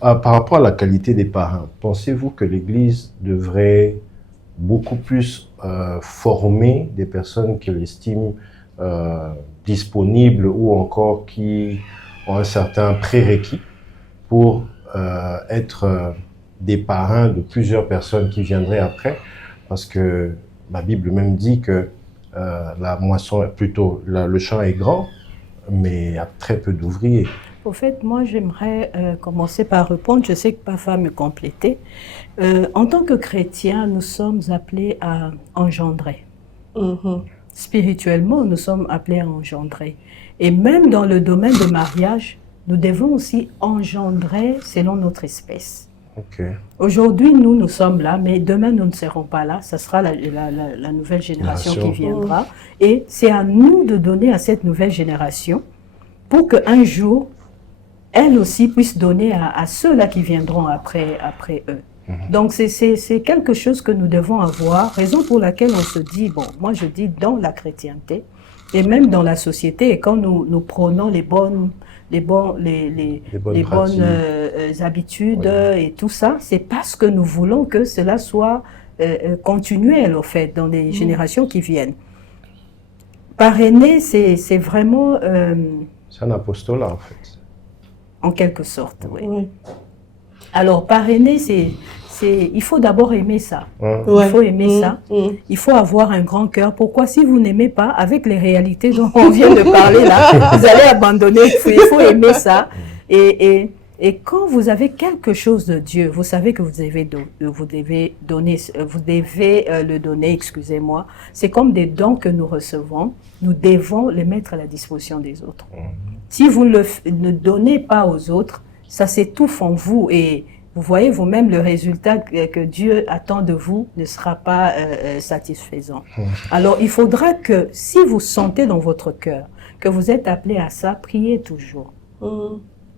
Par rapport à la qualité des parrains, pensez-vous que l'Église devrait beaucoup plus former des personnes qu'elle estime disponibles ou encore qui ont un certain prérequis pour être des parrains de plusieurs personnes qui viendraient après? Parce que la Bible même dit que la moisson, plutôt le champ est grand, mais il y a très peu d'ouvriers. Au fait, moi, j'aimerais commencer par répondre. Je sais que Paf va me compléter. En tant que chrétiens, nous sommes appelés à engendrer. Spirituellement, nous sommes appelés à engendrer. Et même dans le domaine du mariage, nous devons aussi engendrer selon notre espèce. Aujourd'hui, nous sommes là, mais demain, nous ne serons pas là. Ce sera la nouvelle génération qui viendra. Et c'est à nous de donner à cette nouvelle génération pour qu'un jour, elle aussi puisse donner à ceux-là qui viendront après eux. Donc, c'est quelque chose que nous devons avoir, raison pour laquelle on se dit, bon, moi je dis dans la chrétienté, et même dans la société, et quand nous prônons les bonnes habitudes et tout ça, c'est parce que nous voulons que cela soit continuel, au fait, dans les générations qui viennent. Parrainer, c'est vraiment... c'est un apostolat, en fait. En quelque sorte, oui. Alors, parrainer, il faut d'abord aimer ça. Il faut aimer ça. Il faut avoir un grand cœur. Pourquoi? Si vous n'aimez pas, avec les réalités dont on vient de parler là, vous allez abandonner. Il faut aimer ça. Et quand vous avez quelque chose de Dieu, vous savez que vous devez le donner, excusez-moi. C'est comme des dons que nous recevons. Nous devons les mettre à la disposition des autres. Si vous ne donnez pas aux autres, ça s'étouffe en vous et vous voyez vous-même le résultat que Dieu attend de vous ne sera pas satisfaisant. Alors il faudra que si vous sentez dans votre cœur que vous êtes appelé à ça, priez toujours.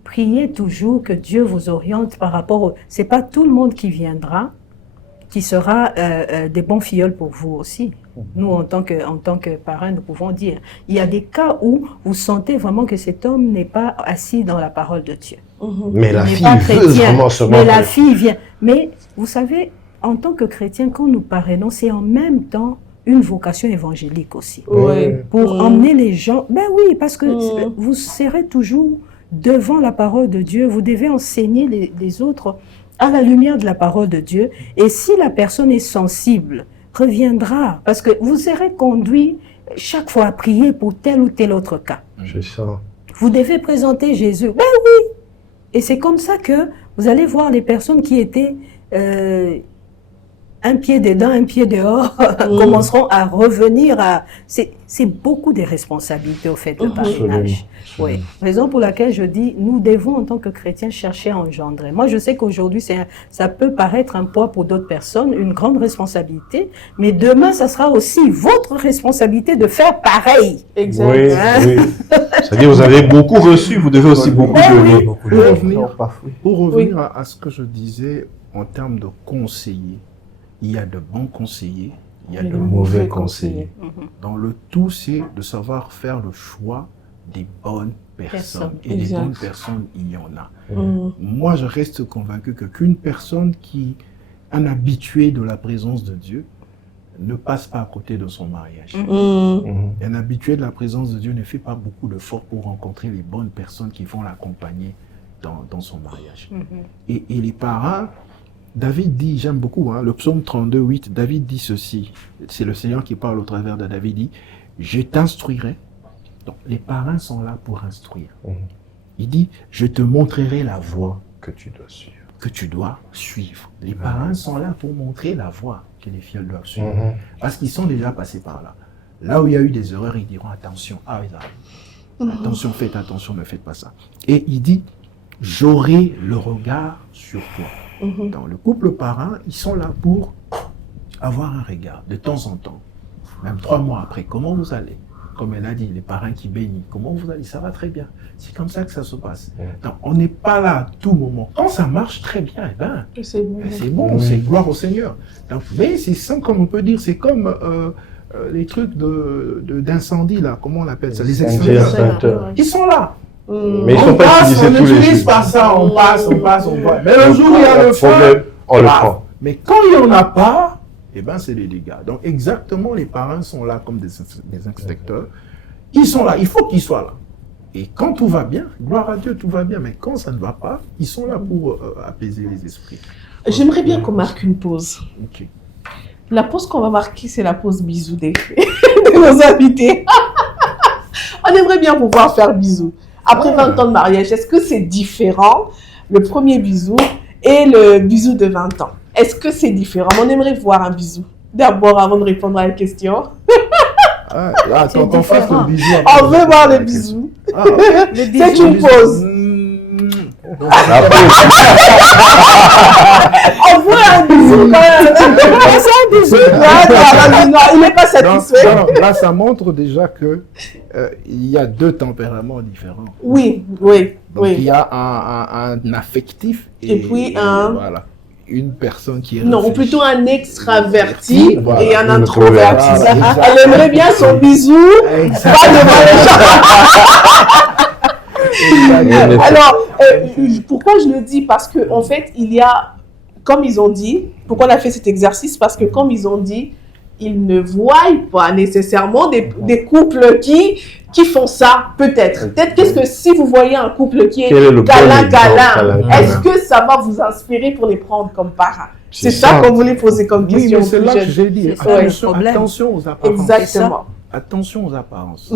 Priez toujours que Dieu vous oriente par rapport c'est pas tout le monde qui viendra, qui sera des bons filleuls pour vous aussi. Nous, en tant que parents, nous pouvons dire, il y a des cas où vous sentez vraiment que cet homme n'est pas assis dans la parole de Dieu. Mais la fille veut vraiment se Mais la fille vient. Mais vous savez, en tant que chrétien, quand nous parrainons, c'est en même temps une vocation évangélique aussi. Pour emmener les gens. Ben oui, parce que vous serez toujours devant la parole de Dieu. Vous devez enseigner les autres à la lumière de la parole de Dieu. Et si la personne est sensible, reviendra. Parce que vous serez conduit chaque fois à prier pour tel ou tel autre cas. C'est ça. Vous devez présenter Jésus. Ben oui. Et c'est comme ça que vous allez voir les personnes qui étaient un pied dedans, un pied dehors, commenceront à revenir à... C'est beaucoup de responsabilités au fait, le parrainage. Oui. Raison pour laquelle je dis, nous devons en tant que chrétiens chercher à engendrer. Moi, je sais qu'aujourd'hui, ça peut paraître un poids pour d'autres personnes, une grande responsabilité, mais demain, ça sera aussi votre responsabilité de faire pareil. Exactement. Oui, oui. C'est-à-dire, vous avez beaucoup reçu, vous devez aussi beaucoup donner. Pour revenir à ce que je disais en termes de conseillers, il y a de bons conseillers, il y a de mauvais conseillers. Dans le tout, c'est de savoir faire le choix des bonnes personnes. Et des bonnes personnes, il y en a. Moi, je reste convaincu qu'une personne un habitué de la présence de Dieu, ne passe pas à côté de son mariage. Un habitué de la présence de Dieu ne fait pas beaucoup d'efforts pour rencontrer les bonnes personnes qui vont l'accompagner dans son mariage. Et les parents, David dit, j'aime beaucoup, le psaume 32, 8, David dit ceci, c'est le Seigneur qui parle au travers de David, dit, je t'instruirai. Donc les parents sont là pour instruire. Il dit, je te montrerai la voie que tu dois suivre. Les parents sont là pour montrer la voie que les filles doivent suivre. Parce qu'ils sont déjà passés par là. Là où il y a eu des erreurs, ils diront attention, attention, faites attention, ne faites pas ça. Et il dit, j'aurai le regard sur toi. Dans le couple parent, ils sont là pour avoir un regard de temps en temps. Même 3 mois après, comment vous allez? Comme elle a dit, les parents qui bénissent, comment vous allez? Ça va très bien. C'est comme ça que ça se passe. Donc, on n'est pas là à tout moment. Quand ça marche très bien, c'est bon, c'est gloire au Seigneur. Donc, mais c'est ça, comme on peut dire, c'est comme les trucs d'incendie, là, comment on appelle ça? Les extincteurs. Ils sont là. Mais ils sont pas utilisés tous les jours. On n'utilise pas ça, on passe, on voit. Mais le jour où il y a le feu, on le prend. Mais quand il n'y en a pas, c'est des dégâts. Donc, exactement, les parents sont là comme des inspecteurs. Ils sont là, il faut qu'ils soient là. Et quand tout va bien, gloire à Dieu, tout va bien. Mais quand ça ne va pas, ils sont là pour apaiser les esprits. J'aimerais bien qu'on marque une pause. Okay. La pause qu'on va marquer, c'est la pause bisous de nos invités. On aimerait bien pouvoir faire bisous. Après 20 ans de mariage, est-ce que c'est différent, le premier bisou et le bisou de 20 ans? Est-ce que c'est différent? On aimerait voir un bisou. D'abord, avant de répondre à la question. Attends qu'on fasse le bisou. On veut voir le bisou. C'est une pause. On veut un bisou quand même. C'est un bisou. Non, il n'est pas satisfait. Là, ça montre déjà que il y a 2 tempéraments différents. Oui. Donc, il y a un affectif et puis voilà. Une personne qui est non, ou plutôt un extraverti et un introverti. Voilà, elle aimerait bien son bisou, pas devant les gens. Alors, pourquoi je le dis? Parce que en fait, il y a, comme ils ont dit, pourquoi on a fait cet exercice? Parce que comme ils ont dit, ils ne voient pas nécessairement des couples qui font ça, peut-être. Peut-être qu'est-ce que si vous voyez un couple qui est câlin, est-ce que ça va vous inspirer pour les prendre comme parents? C'est ça qu'on voulait poser comme question. Oui, mais c'est là que j'ai dit. Attention aux apparences. Exactement. Attention aux apparences.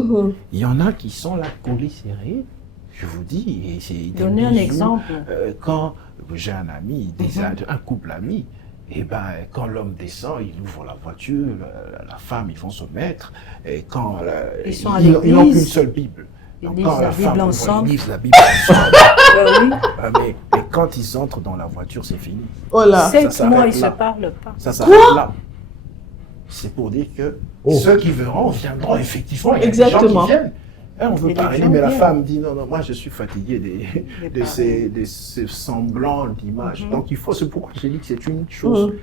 Il y en a qui sont là, collés serrés. Je vous dis. Donnez un exemple. Quand j'ai un ami, un couple ami, et quand l'homme descend, il ouvre la voiture, la femme, ils vont se mettre. Et quand ils n'ont qu'une seule Bible. Ils lisent la Bible ensemble. Ils lisent la Bible ensemble. mais quand ils entrent dans la voiture, c'est fini. Oh là. 7 mois, ils ne se parlent pas. Ça s'arrête là. C'est pour dire que ceux qui verront viendront effectivement. Il y a des gens qui viennent. On veut parler, mais la femme dit non, moi je suis fatigué de ces semblants d'images. Donc c'est pourquoi j'ai dit que c'est une chose,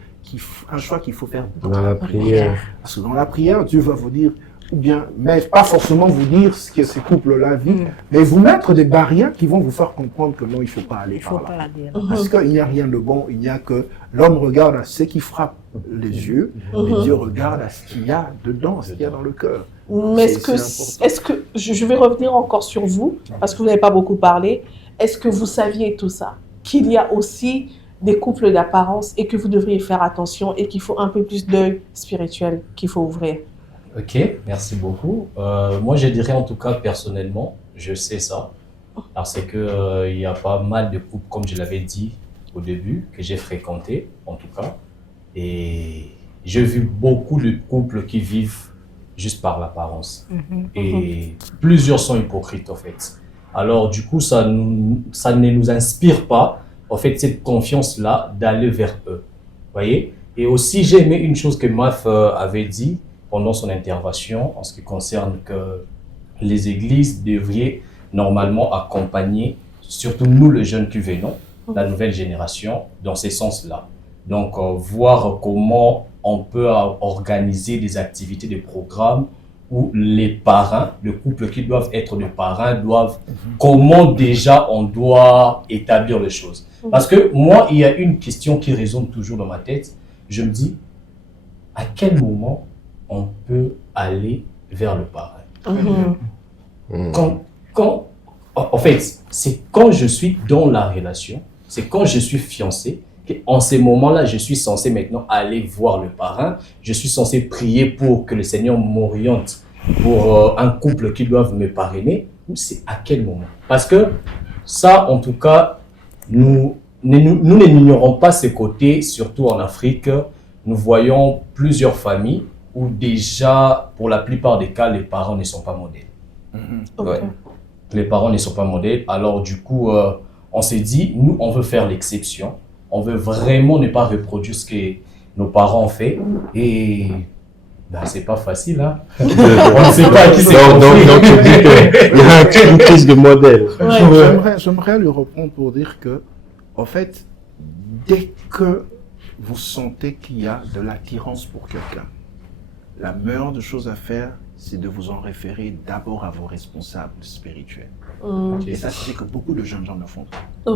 un choix qu'il faut faire dans la prière. Parce que dans la prière, Dieu va vous dire, ou bien, mais pas forcément vous dire ce que ces couples-là vivent, mais vous mettre des barrières qui vont vous faire comprendre que non, il ne faut pas aller par là. Parce qu'il n'y a rien de bon, il n'y a que l'homme regarde à ce qui frappe les yeux, et Dieu regarde à ce qu'il y a dedans, ce qu'il y a dans le cœur. Mais est-ce que je vais revenir encore sur vous, parce que vous n'avez pas beaucoup parlé, est-ce que vous saviez tout ça, qu'il y a aussi des couples d'apparence et que vous devriez faire attention et qu'il faut un peu plus d'œil spirituel qu'il faut ouvrir? Ok, merci beaucoup. Moi, je dirais en tout cas personnellement, je sais ça, parce que il y a pas mal de couples, comme je l'avais dit au début, que j'ai fréquentés, en tout cas. Et j'ai vu beaucoup de couples qui vivent juste par l'apparence. Et plusieurs sont hypocrites, en fait. Alors, du coup, ça ne nous inspire pas, en fait, cette confiance-là d'aller vers eux. Vous voyez? Et aussi, j'ai aimé une chose que Maf avait dit pendant son intervention en ce qui concerne que les églises devraient normalement accompagner, surtout nous, les jeunes qui venons, la nouvelle génération, dans ces sens-là. Donc, voir comment on peut organiser des activités, des programmes où les parrains, le couple qui doivent être des parrains, doivent, comment déjà on doit établir les choses. Parce que moi, il y a une question qui résonne toujours dans ma tête. Je me dis, à quel moment on peut aller vers le parrain? En fait, c'est quand je suis dans la relation, c'est quand je suis fiancé, qu'en ces moments-là, je suis censé maintenant aller voir le parrain. Je suis censé prier pour que le Seigneur m'oriente pour un couple qui doivent me parrainer. Ou c'est à quel moment? Parce que ça, en tout cas, nous n'ignorons pas ce côté, surtout en Afrique. Nous voyons plusieurs familles où déjà, pour la plupart des cas, les parents ne sont pas modèles. Ouais. Les parents ne sont pas modèles. Alors du coup, on s'est dit, nous, on veut faire l'exception. On veut vraiment ne pas reproduire ce que nos parents ont fait. Et ben, c'est pas facile, hein. On ne sait pas qui c'est. Donc tu dis qu'il y a une crise de modèle. J'aimerais lui répondre pour dire que, en fait, dès que vous sentez qu'il y a de l'attirance pour quelqu'un, la meilleure des choses à faire, c'est de vous en référer d'abord à vos responsables spirituels. Et ça, c'est que beaucoup de jeunes gens ne font pas.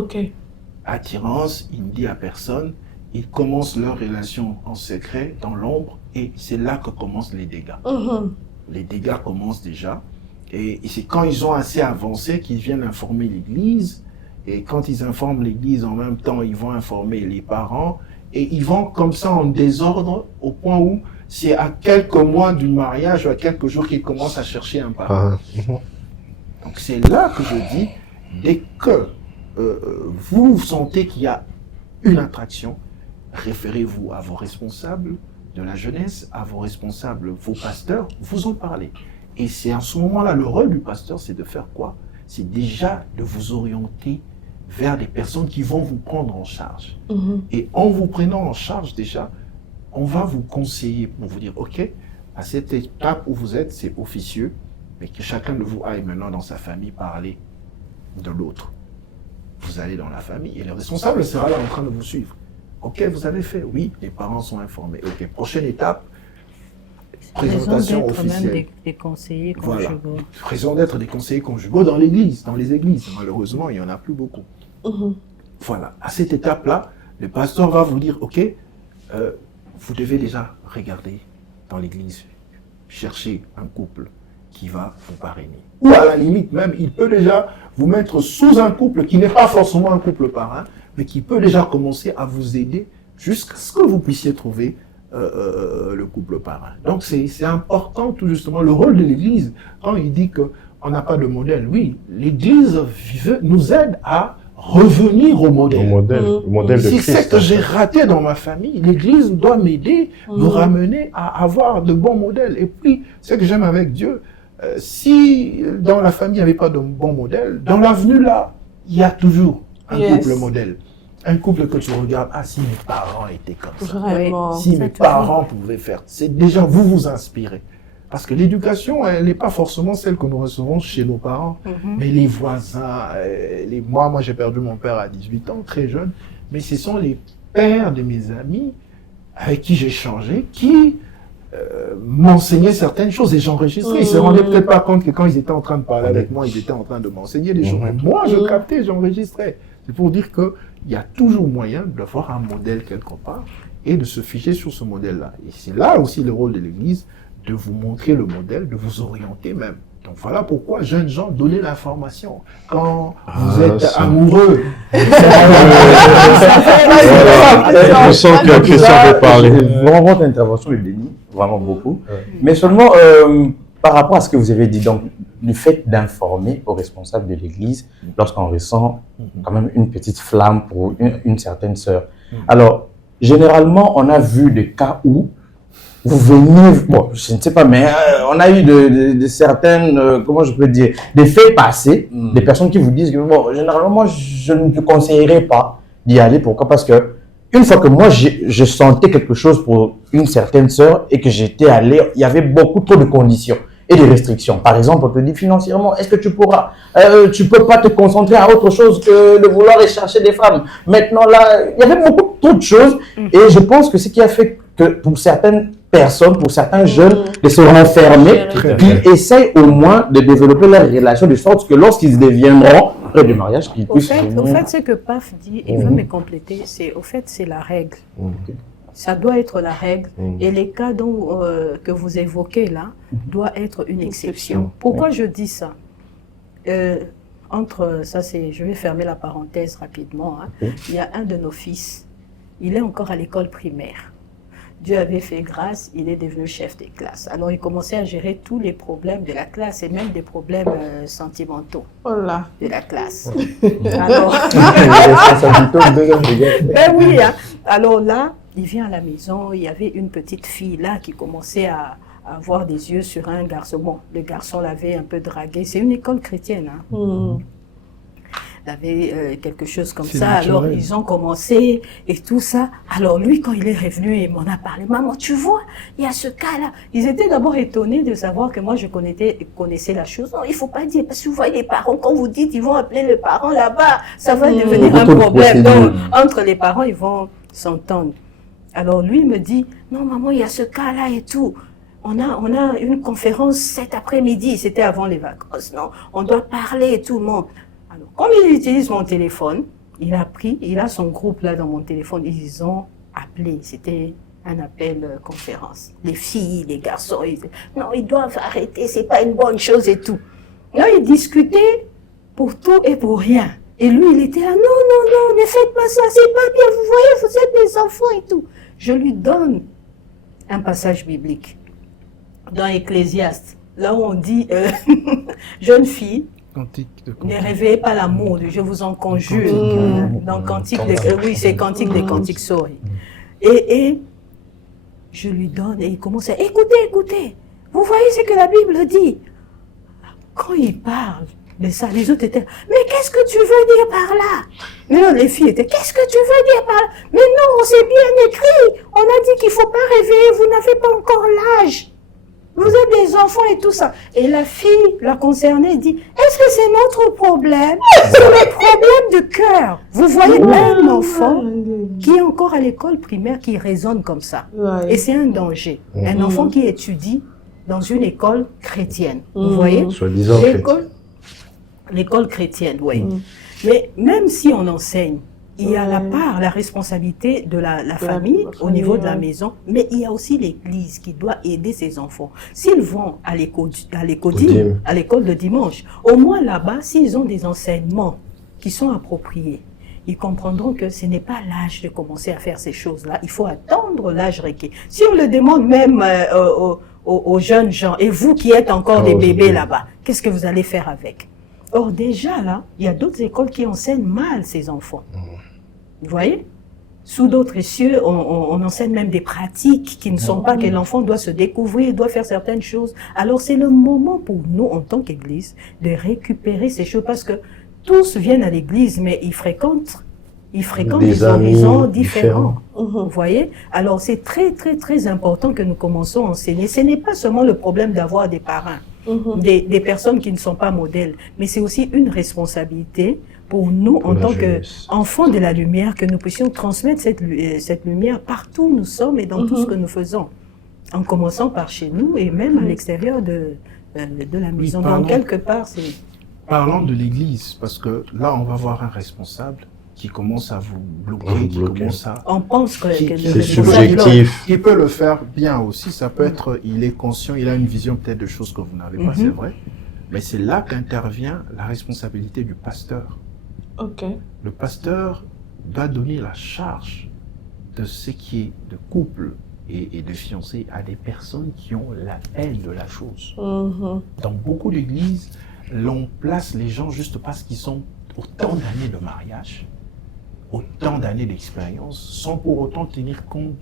Attirance, il ne dit à personne, ils commencent leur relation en secret, dans l'ombre, et c'est là que commencent les dégâts. Les dégâts commencent déjà, et c'est quand ils ont assez avancé qu'ils viennent informer l'Église, et quand ils informent l'Église en même temps, ils vont informer les parents, et ils vont comme ça en désordre, au point où c'est à quelques mois du mariage, ou à quelques jours qu'ils commencent à chercher un parent. Donc c'est là que je dis, dès que vous sentez qu'il y a une attraction, référez-vous à vos responsables de la jeunesse, à vos responsables, vos pasteurs, vous en parlez. Et c'est à ce moment-là, le rôle du pasteur, c'est de faire quoi? C'est déjà de vous orienter vers des personnes qui vont vous prendre en charge. Et en vous prenant en charge déjà, on va vous conseiller pour vous dire, ok, à cette étape où vous êtes, c'est officieux, mais que chacun de vous aille maintenant dans sa famille parler de l'autre. Vous allez dans la famille et le responsable sera là en train de vous suivre. Ok, vous avez fait, oui, les parents sont informés. Ok, prochaine étape, présentation officielle. Même des conseillers conjugaux. Voilà, raison d'être des conseillers conjugaux dans l'église, dans les églises. Malheureusement, il n'y en a plus beaucoup. Voilà, à cette étape-là, le pasteur va vous dire, ok, vous devez déjà regarder dans l'église, chercher un couple qui va vous parrainer. Ou à la limite même, il peut déjà vous mettre sous un couple qui n'est pas forcément un couple parrain, mais qui peut déjà commencer à vous aider jusqu'à ce que vous puissiez trouver le couple parrain. Donc c'est important tout justement le rôle de l'Église quand il dit qu'on n'a pas de modèle. Oui, l'Église nous aide à revenir au modèle. Le modèle de si Christ. Si c'est que j'ai raté dans ma famille, l'Église doit m'aider, nous ramener à avoir de bons modèles. Et puis, ce que j'aime avec Dieu, si dans la famille il n'y avait pas de bons modèles, dans l'avenue là, il y a toujours un couple modèle. Un couple que tu regardes, ah si mes parents étaient comme ça, Vraiment. si mes parents pouvaient faire, c'est déjà vous inspirez. Parce que l'éducation, elle n'est pas forcément celle que nous recevons chez nos parents, mais les voisins, moi j'ai perdu mon père à 18 ans, très jeune, mais ce sont les pères de mes amis avec qui j'ai changé, qui m'enseignaient certaines choses et j'enregistrais. Ils ne se rendaient peut-être pas compte que quand ils étaient en train de parler avec moi, ils étaient en train de m'enseigner des choses. Moi, je captais, j'enregistrais. C'est pour dire qu'il y a toujours moyen d'avoir un modèle quelque part et de se ficher sur ce modèle-là. Et c'est là aussi le rôle de l'Église, de vous montrer le modèle, de vous orienter même. Donc voilà pourquoi, jeunes gens, donnez l'information. Quand vous êtes amoureux... Je sens que Christian veut parler. Vraiment, votre intervention est bénie, vraiment beaucoup. Mais seulement, par rapport à ce que vous avez dit, donc, le fait d'informer aux responsables de l'Église lorsqu'on ressent quand même une petite flamme pour une certaine sœur. Alors, généralement, on a vu des cas où vous venez, bon, je ne sais pas, mais on a eu de certaines, comment je peux dire, des faits passés, des personnes qui vous disent que, bon, généralement, moi, je ne te conseillerais pas d'y aller. Pourquoi? Parce que, une fois que moi, je sentais quelque chose pour une certaine sœur et que j'étais allé, il y avait beaucoup trop de conditions et de restrictions. Par exemple, on te dit financièrement, est-ce que tu pourras, tu peux pas te concentrer à autre chose que de vouloir aller chercher des femmes. Maintenant, là, il y avait beaucoup trop de choses et je pense que ce qui a fait que pour certaines personnes, pour certains jeunes, de se renfermer, qu'ils essayent au moins de développer leur relation de sorte que lorsqu'ils deviendront près du mariage, qu'ils puissent... Au fait, ce que Paf dit, il veut me compléter, c'est la règle. Ça doit être la règle. Et les cas que vous évoquez là doivent être une exception. Pourquoi je dis ça? Je vais fermer la parenthèse rapidement. Il y a un de nos fils, il est encore à l'école primaire. Dieu avait fait grâce, il est devenu chef de classe. Alors, il commençait à gérer tous les problèmes de la classe et même des problèmes sentimentaux de la classe. Alors, oui, hein. Alors là, il vient à la maison, il y avait une petite fille là qui commençait à avoir des yeux sur un garçon. Bon, le garçon l'avait un peu dragué. C'est une école chrétienne. Hein. Il avait quelque chose comme ça. Naturel. Alors, ils ont commencé et tout ça. Alors, lui, quand il est revenu, il m'en a parlé. Maman, tu vois, il y a ce cas-là. Ils étaient d'abord étonnés de savoir que moi, je connaissais la chose. Non, il ne faut pas dire. Parce que vous voyez, les parents, quand vous dites, ils vont appeler le parent là-bas, ça va devenir un problème. Donc, entre les parents, ils vont s'entendre. Alors, lui, il me dit, non, maman, il y a ce cas-là et tout. On a une conférence cet après-midi. C'était avant les vacances, non? On doit parler, tout le monde. Alors, comme il utilise mon téléphone, il a son groupe là dans mon téléphone, ils ont appelé, c'était un appel conférence. Les filles, les garçons, non, ils doivent arrêter, c'est pas une bonne chose et tout. Là, ils discutaient pour tout et pour rien. Et lui, il était là, non, ne faites pas ça, c'est pas bien, vous voyez, vous êtes des enfants et tout. Je lui donne un passage biblique dans Ecclésiaste, là où on dit, jeune fille, ne réveillez pas l'amour, je vous en conjure. Dans Cantique c'est Cantique des Cantiques, sorry. Et je lui donne, et il commence à écoutez, vous voyez ce que la Bible dit. Quand il parle de ça, les autres étaient, mais qu'est-ce que tu veux dire par là? Mais non, les filles étaient, qu'est-ce que tu veux dire par là? Mais non, c'est bien écrit, on a dit qu'il ne faut pas réveiller, vous n'avez pas encore l'âge. Vous êtes des enfants et tout ça. Et la fille, la concernée, dit, est-ce que c'est notre problème? C'est le problème du cœur. Vous voyez un enfant qui est encore à l'école primaire qui raisonne comme ça. Et c'est un danger. Un enfant qui étudie dans une école chrétienne. Vous voyez? Soi-disant l'école chrétienne, oui. Mais même si on enseigne, il y a la responsabilité de la famille au niveau de la maison, mais il y a aussi l'Église qui doit aider ses enfants. S'ils vont à l'école de dimanche, au moins là-bas, s'ils ont des enseignements qui sont appropriés, ils comprendront que ce n'est pas l'âge de commencer à faire ces choses-là. Il faut attendre l'âge requis. Si on le demande même aux jeunes gens, et vous qui êtes encore des bébés là-bas, qu'est-ce que vous allez faire avec? Or déjà là, il y a d'autres écoles qui enseignent mal ces enfants. Vous voyez? Sous d'autres cieux, on enseigne même des pratiques qui ne sont pas que l'enfant doit se découvrir, doit faire certaines choses. Alors c'est le moment pour nous, en tant qu'Église, de récupérer ces choses parce que tous viennent à l'Église, mais ils fréquentent des horizons différents. Vous voyez? Alors c'est très, très, très important que nous commençons à enseigner. Ce n'est pas seulement le problème d'avoir des parrains, des personnes qui ne sont pas modèles, mais c'est aussi une responsabilité pour nous, en tant qu'enfants de la lumière, que nous puissions transmettre cette lumière partout où nous sommes et dans tout ce que nous faisons, en commençant par chez nous et même à l'extérieur de la maison. Donc, quelque part, c'est... Parlons de l'Église, parce que là, on va voir un responsable qui commence à vous bloquer, qui commence à... On pense que c'est subjectif. Il peut le faire bien aussi, ça peut être, il est conscient, il a une vision peut-être de choses que vous n'avez pas, c'est vrai, mais c'est là qu'intervient la responsabilité du pasteur. Le pasteur doit donner la charge de ce qui est de couple et de fiancés à des personnes qui ont la haine de la chose. Dans beaucoup d'églises, l'on place les gens juste parce qu'ils sont au temps d'années de mariage. autant d'années d'expérience sans pour autant tenir compte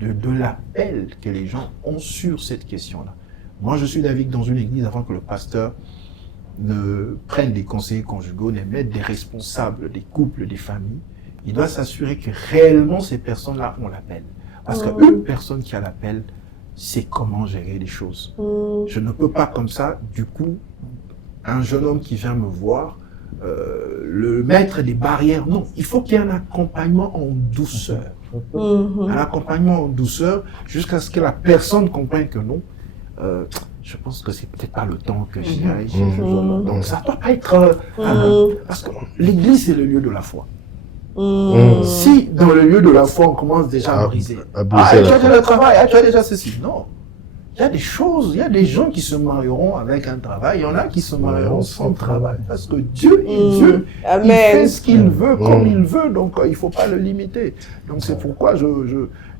de l'appel que les gens ont sur cette question-là. Moi, je suis d'avis que dans une église, avant que le pasteur ne prenne des conseillers conjugaux, ne mette des responsables des couples, des familles, il doit s'assurer que réellement ces personnes-là ont l'appel. Parce qu'une personne qui a l'appel sait comment gérer les choses. Je ne peux pas comme ça, du coup, un jeune homme qui vient me voir, le mettre des barrières. Non, il faut qu'il y ait un accompagnement en douceur. Un accompagnement en douceur jusqu'à ce que la personne comprenne que non. Je pense que c'est peut-être pas le temps que j'y aille. Donc ça doit pas être... parce que l'église, c'est le lieu de la foi. Si dans le lieu de la foi, on commence déjà à briser. Tu as déjà le travail, tu as déjà ceci. Non. Il y a des choses, il y a des gens qui se marieront avec un travail, il y en a qui se marieront sans travail. Parce que Dieu est Dieu. Amen. Il fait ce qu'il veut, comme il veut, donc il ne faut pas le limiter. Donc c'est pourquoi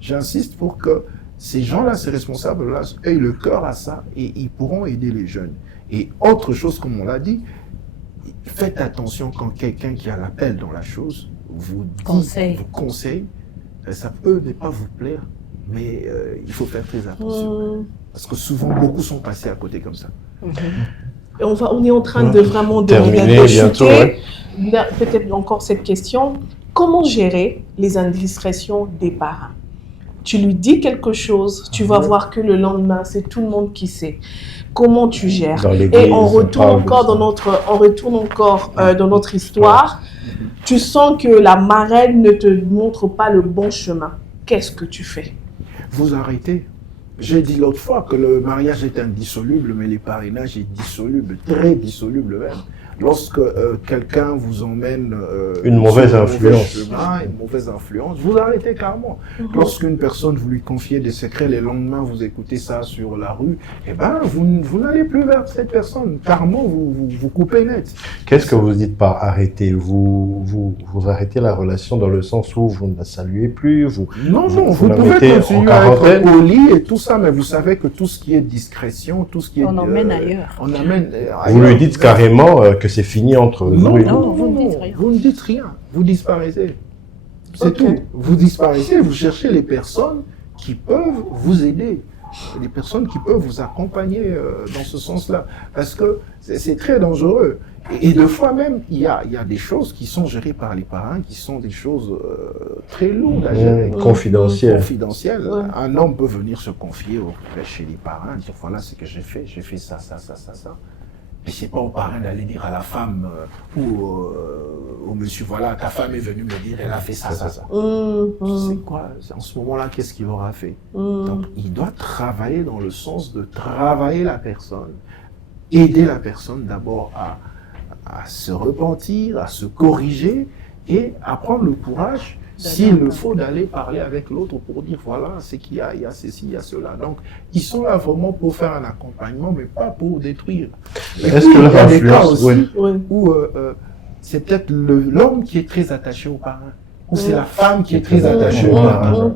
j'insiste pour que ces gens-là, ces responsables-là, aient le cœur à ça et ils pourront aider les jeunes. Et autre chose, comme on l'a dit, faites attention quand quelqu'un qui a l'appel dans la chose vous conseille, ça peut ne pas vous plaire, mais il faut faire très attention. Parce que souvent, beaucoup sont passés à côté comme ça. Et on est en train de vraiment terminer bientôt. Peut-être encore cette question. Comment gérer les indiscrétions des parents? Tu lui dis quelque chose, tu vas voir que le lendemain, c'est tout le monde qui sait. Comment tu gères? Et on retourne encore dans notre histoire. Tu sens que la marraine ne te montre pas le bon chemin. Qu'est-ce que tu fais? Vous arrêtez. J'ai dit l'autre fois que le mariage est indissoluble, mais les parrainages est dissoluble, très dissoluble même. Lorsque quelqu'un vous emmène une mauvaise influence, une mauvaise influence, vous arrêtez carrément. Lorsqu'une personne vous lui confiez des secrets, les lendemains vous écoutez ça sur la rue, eh ben vous n'allez plus vers cette personne. Carrément vous coupez net. Qu'est-ce que vous dites par arrêter? Vous arrêtez la relation dans le sens où vous ne la saluez plus, vous pouvez continuer à être poli et tout ça, mais vous savez que tout ce qui est discrétion, tout ce qui est on emmène ailleurs. Vous lui dites carrément que c'est fini entre vous. Non, vous ne dites rien. Vous ne dites rien. Vous disparaissez. C'est tout. Vous disparaissez, vous cherchez les personnes qui peuvent vous aider. Les personnes qui peuvent vous accompagner dans ce sens-là. Parce que c'est très dangereux. Et de fois même, il y a des choses qui sont gérées par les parents, qui sont des choses très lourdes à gérer. Confidentielles. Ouais. Un homme peut venir se confier chez les parents, dire voilà ce que j'ai fait ça. Mais c'est pas aux parents d'aller dire à la femme ou au monsieur, voilà, ta femme est venue me dire, elle a fait ça. C'est quoi? En ce moment-là, qu'est-ce qu'il aura fait? Donc, il doit travailler dans le sens de travailler la personne, aider la personne d'abord à se repentir, à se corriger et à prendre le courage, s'il le faut, d'aller parler avec l'autre pour dire voilà ce qu'il y a, il y a ceci, il y a cela. Donc, ils sont là vraiment pour faire un accompagnement, mais pas pour détruire. Est-ce que leur influence, où c'est peut-être l'homme qui est très attaché aux parents, ou c'est la femme qui est très attachée aux parents.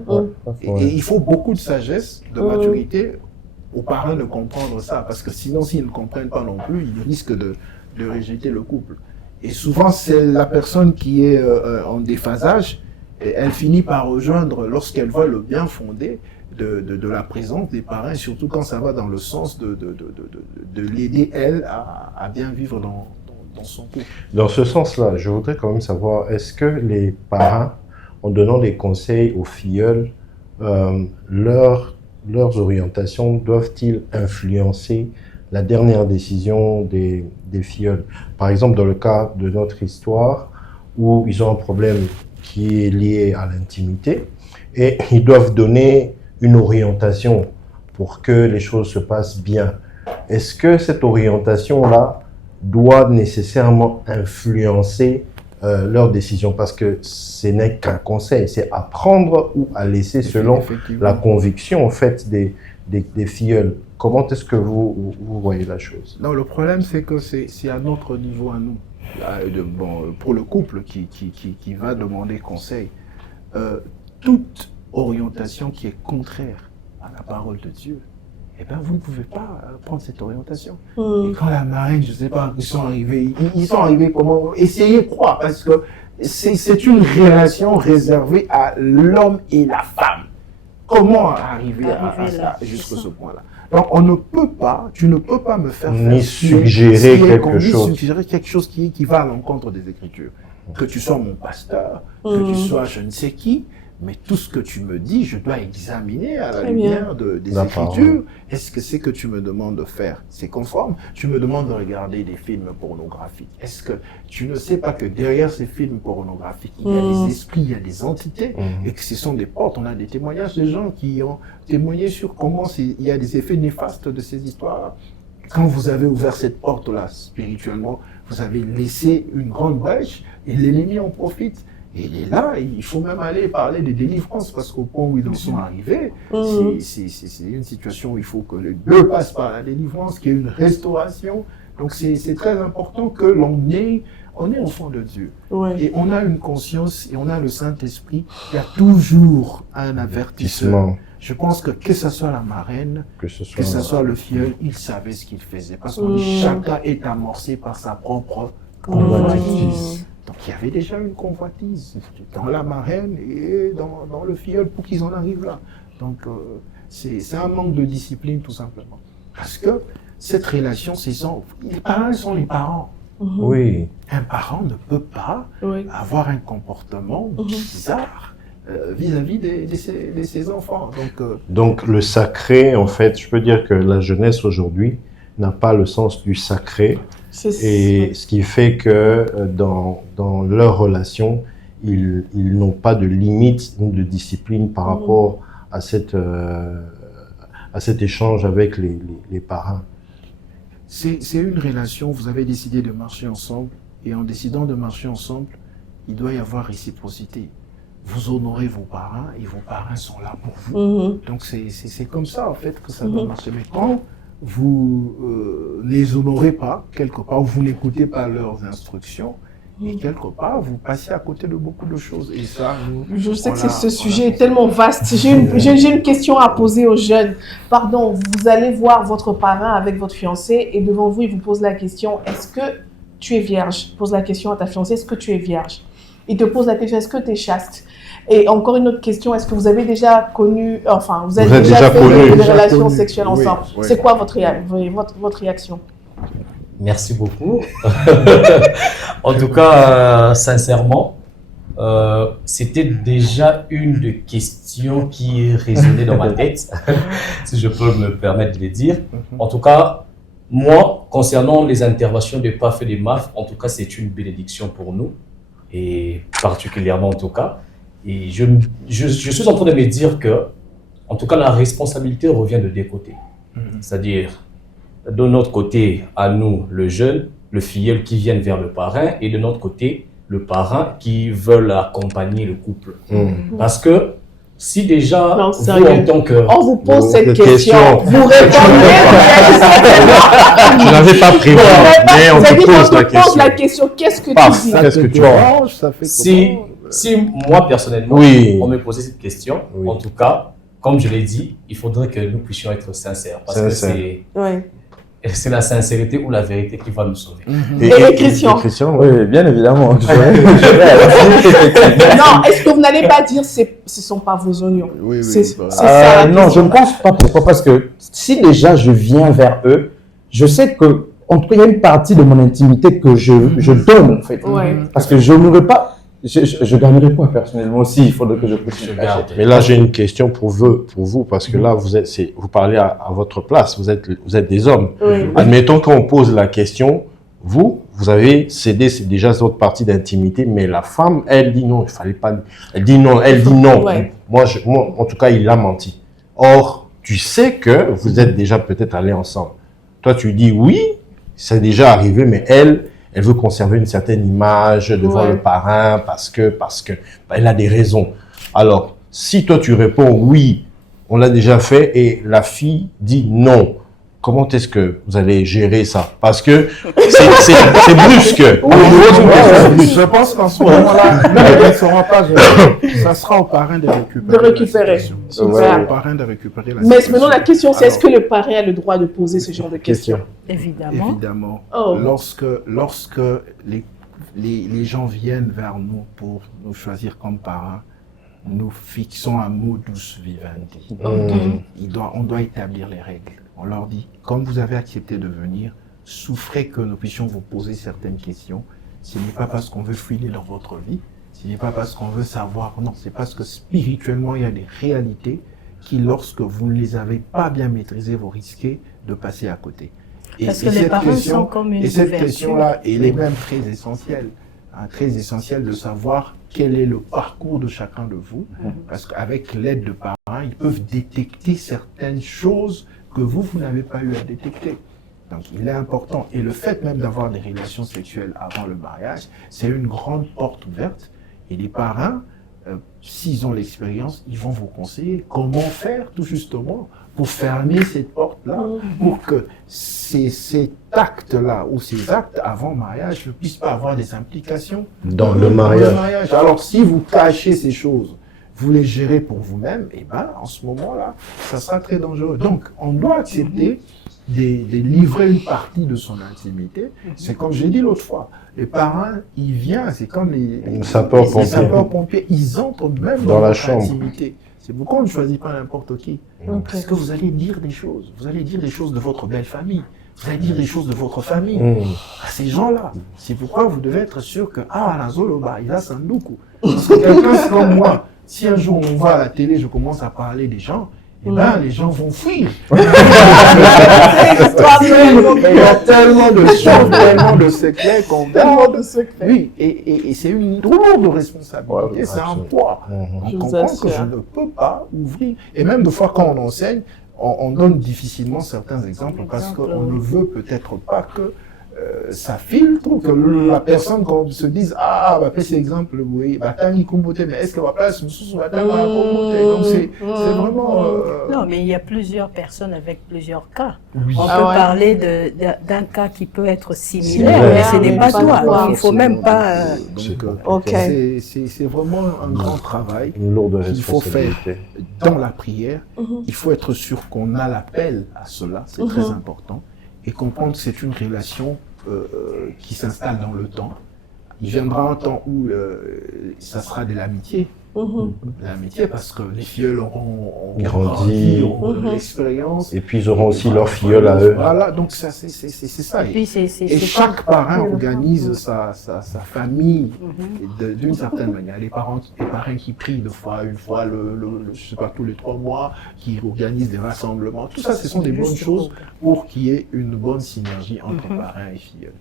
Et il faut beaucoup de sagesse, de maturité aux parents de comprendre ça, parce que sinon, s'ils ne comprennent pas non plus, ils risquent de rejeter le couple. Et souvent, c'est la personne qui est en déphasage, et elle finit par rejoindre, lorsqu'elle voit le bien fondé de la présence des parents, surtout quand ça va dans le sens de l'aider, elle, à bien vivre dans son couple. Dans ce sens-là, je voudrais quand même savoir, est-ce que les parents, en donnant des conseils aux filleuls, leurs orientations doivent-ils influencer la dernière décision des filleuls? Par exemple, dans le cas de notre histoire, où ils ont un problème qui est lié à l'intimité, et ils doivent donner une orientation pour que les choses se passent bien. Est-ce que cette orientation-là doit nécessairement influencer leur décision? Parce que ce n'est qu'un conseil, c'est à prendre ou à laisser selon la conviction en fait des filleuls. Comment est-ce que vous voyez la chose? Non, le problème c'est que c'est à notre niveau à nous. Pour le couple qui va demander conseil, toute orientation qui est contraire à la parole de Dieu, eh ben vous ne pouvez pas prendre cette orientation. Et quand la marraine, je ne sais pas, ils sont arrivés comment? Essayez de croire, parce que c'est une relation réservée à l'homme et la femme. Comment arriver à ça, jusqu'à ce point-là? Donc, tu ne peux pas me faire suggérer quelque chose qui va à l'encontre des Écritures. Que tu sois mon pasteur, que tu sois je ne sais qui, mais tout ce que tu me dis, je dois examiner à la lumière des Écritures. Est-ce que c'est que tu me demandes de faire, c'est conforme? Tu me demandes de regarder des films pornographiques. Est-ce que tu ne sais pas que derrière ces films pornographiques, il y a des esprits, il y a des entités, et que ce sont des portes? On a des témoignages de gens qui ont témoigné sur comment il y a des effets néfastes de ces histoires-là. Quand vous avez ouvert cette porte-là spirituellement, vous avez laissé une grande brèche et l'ennemi en profite. Et là, il faut même aller parler des délivrances parce qu'au point où ils en sont arrivés, c'est une situation où il faut que les deux passent par la délivrance, qu'il y ait une restauration. Donc c'est très important que on est enfant de Dieu. Ouais. Et on a une conscience et on a le Saint-Esprit. Il y a toujours un avertissement. Je pense que ce soit la marraine, que ce soit le filleul, il savait ce qu'il faisait. Parce que chacun est amorcé par sa propre convoitise. Donc il y avait déjà une convoitise dans la marraine et dans le filleul pour qu'ils en arrivent là. Donc c'est un manque de discipline tout simplement. Parce que cette relation, les parents sont les parents. Oui. Un parent ne peut pas avoir un comportement bizarre vis-à-vis de ses enfants. Donc le sacré, en fait, je peux dire que la jeunesse aujourd'hui n'a pas le sens du sacré. Et ce qui fait que dans leur relation, ils n'ont pas de limite ou de discipline par rapport à cet échange avec les parents. C'est une relation, vous avez décidé de marcher ensemble, et en décidant de marcher ensemble, il doit y avoir réciprocité. Vous honorez vos parents et vos parents sont là pour vous. Donc c'est comme ça en fait que ça doit marcher. Mais quand vous les honorez pas, quelque part, vous n'écoutez pas leurs instructions, et quelque part, vous passez à côté de beaucoup de choses. Et ça, je sais que ce sujet est tellement vaste. J'ai une question à poser aux jeunes. Pardon, vous allez voir votre parrain avec votre fiancé et devant vous, il vous pose la question, est-ce que tu es vierge? Pose la question à ta fiancée, est-ce que tu es vierge? Il te pose la question, est-ce que tu es chaste? Et encore une autre question, est-ce que vous avez déjà connu, enfin, vous avez déjà fait des relations sexuelles ensemble? C'est quoi votre réaction? Merci beaucoup. En tout cas, sincèrement, c'était déjà une des questions qui résonnait dans ma tête, si je peux me permettre de le dire. En tout cas, moi, concernant les interventions de PAF et des MAF, en tout cas, c'est une bénédiction pour nous, et particulièrement en tout cas. Et je suis en train de me dire que, en tout cas, la responsabilité revient de deux côtés. C'est-à-dire, de notre côté, à nous, le jeune, le filleul qui viennent vers le parrain, et de notre côté, le parrain qui veulent accompagner le couple. Parce que si déjà, vous en tant que... On vous pose cette question, vous répondez. Je n'avais pas prévu, mais on te pose la question. Qu'est-ce que tu dis? Qu'est-ce que tu vois? Si moi, personnellement, on me posait cette question, en tout cas, comme je l'ai dit, il faudrait que nous puissions être sincères. Parce que c'est la sincérité ou la vérité qui va nous sauver. Et Christian? Oui, bien évidemment. Non, est-ce que vous n'allez pas dire ce ne sont pas vos oignons? C'est ça. Non, je ne pense pas. Pourquoi? Parce que si déjà je viens vers eux, je sais que, en tout cas, il y a une partie de mon intimité que je donne, en fait. Parce que je n'aurais pas. Je gagnerai quoi personnellement aussi, il faudrait que je puisse me cacher. Mais là, j'ai une question pour vous, parce que là, vous parlez à votre place, vous êtes des hommes. Admettons qu'on pose la question, vous avez cédé déjà cette partie d'intimité, mais la femme, elle dit non, il fallait pas. Elle dit non. Moi, en tout cas, il a menti. Or, tu sais que vous êtes déjà peut-être allés ensemble. Toi, tu dis oui, c'est déjà arrivé, mais elle veut conserver une certaine image devant le parrain parce que elle a des raisons. Alors, si toi tu réponds oui, on l'a déjà fait, et la fille dit non, comment est-ce que vous allez gérer ça? Parce que c'est brusque. Je pense qu'en ce moment-là, elle ne saura pas gérer. Ça sera au parrain de récupérer. Au parrain de récupérer la situation. Mais maintenant, la question, c'est est-ce que le parrain a le droit de poser ce genre de questions? Évidemment. Lorsque les gens viennent vers nous pour nous choisir comme parents, nous fixons un modus vivendi. On doit établir les règles. On leur dit, comme vous avez accepté de venir, souffrez que nous puissions vous poser certaines questions. Ce n'est pas parce qu'on veut fouiller dans votre vie, ce n'est pas parce qu'on veut savoir, non, c'est parce que spirituellement, il y a des réalités qui, lorsque vous ne les avez pas bien maîtrisées, vous risquez de passer à côté. Parce que les parents sont comme une cette ouverture. question-là, elle est même très essentielle. Très essentiel de savoir quel est le parcours de chacun de vous, parce qu'avec l'aide de parents, ils peuvent détecter certaines choses que vous n'avez pas eu à détecter. Donc, il est important. Et le fait même d'avoir des relations sexuelles avant le mariage, c'est une grande porte ouverte. Et les parents, s'ils ont l'expérience, ils vont vous conseiller comment faire tout justement pour fermer cette porte-là, pour que cet acte-là ou ces actes avant mariage ne puissent pas avoir des implications Dans le mariage. Alors, si vous cachez ces choses, vous les gérez pour vous-même, et ben, en ce moment-là, ça sera très dangereux. Donc, on doit accepter de livrer une partie de son intimité. C'est comme j'ai dit l'autre fois, les parents, ils viennent, c'est comme les sapeurs-pompiers, ils entrent même dans la chambre. Intimité. C'est pourquoi on ne choisit pas n'importe qui. Parce que vous allez dire des choses. Vous allez dire des choses de votre belle famille. Vous allez dire des choses de votre famille. À ces gens-là. C'est pourquoi vous devez être sûr que, la Zoloba, il a Sanduku. Parce que quelqu'un comme moi, si un jour on voit à la télé, je commence à parler des gens, eh ben, les gens vont fuir. Il y a tellement de choses, tellement de secrets qu'on garde. Oui, et c'est une lourde responsabilité, c'est un poids. On comprend que je ne peux pas ouvrir. Et même des fois, quand on enseigne, on donne difficilement certains exemples parce qu'on ne veut peut-être pas que ça filtre, que la personne quand se dise c'est exemple, oui, mais est-ce que va pas donc c'est vraiment non, mais il y a plusieurs personnes avec plusieurs cas. On peut parler d'un cas qui peut être similaire, mais ce n'est pas toi. Il faut même pas c'est vraiment un grand travail qu'il faut faire dans la prière. Il faut être sûr qu'on a l'appel à cela, c'est très important, et comprendre que c'est une relation qui s'installe dans le temps. Il viendra un temps où ça sera de l'amitié. L'amitié parce que les filleuls auront grandi, auront de l'expérience. Et puis ils auront aussi leurs filleuls à eux. Voilà, donc c'est ça. Et chaque parent organise sa famille d'une certaine manière. Les parents qui prient une fois je sais pas, tous les 3 mois, qui organisent des rassemblements. Tout ça, ce sont des bonnes choses pour qu'il y ait une bonne synergie entre parents et filleuls.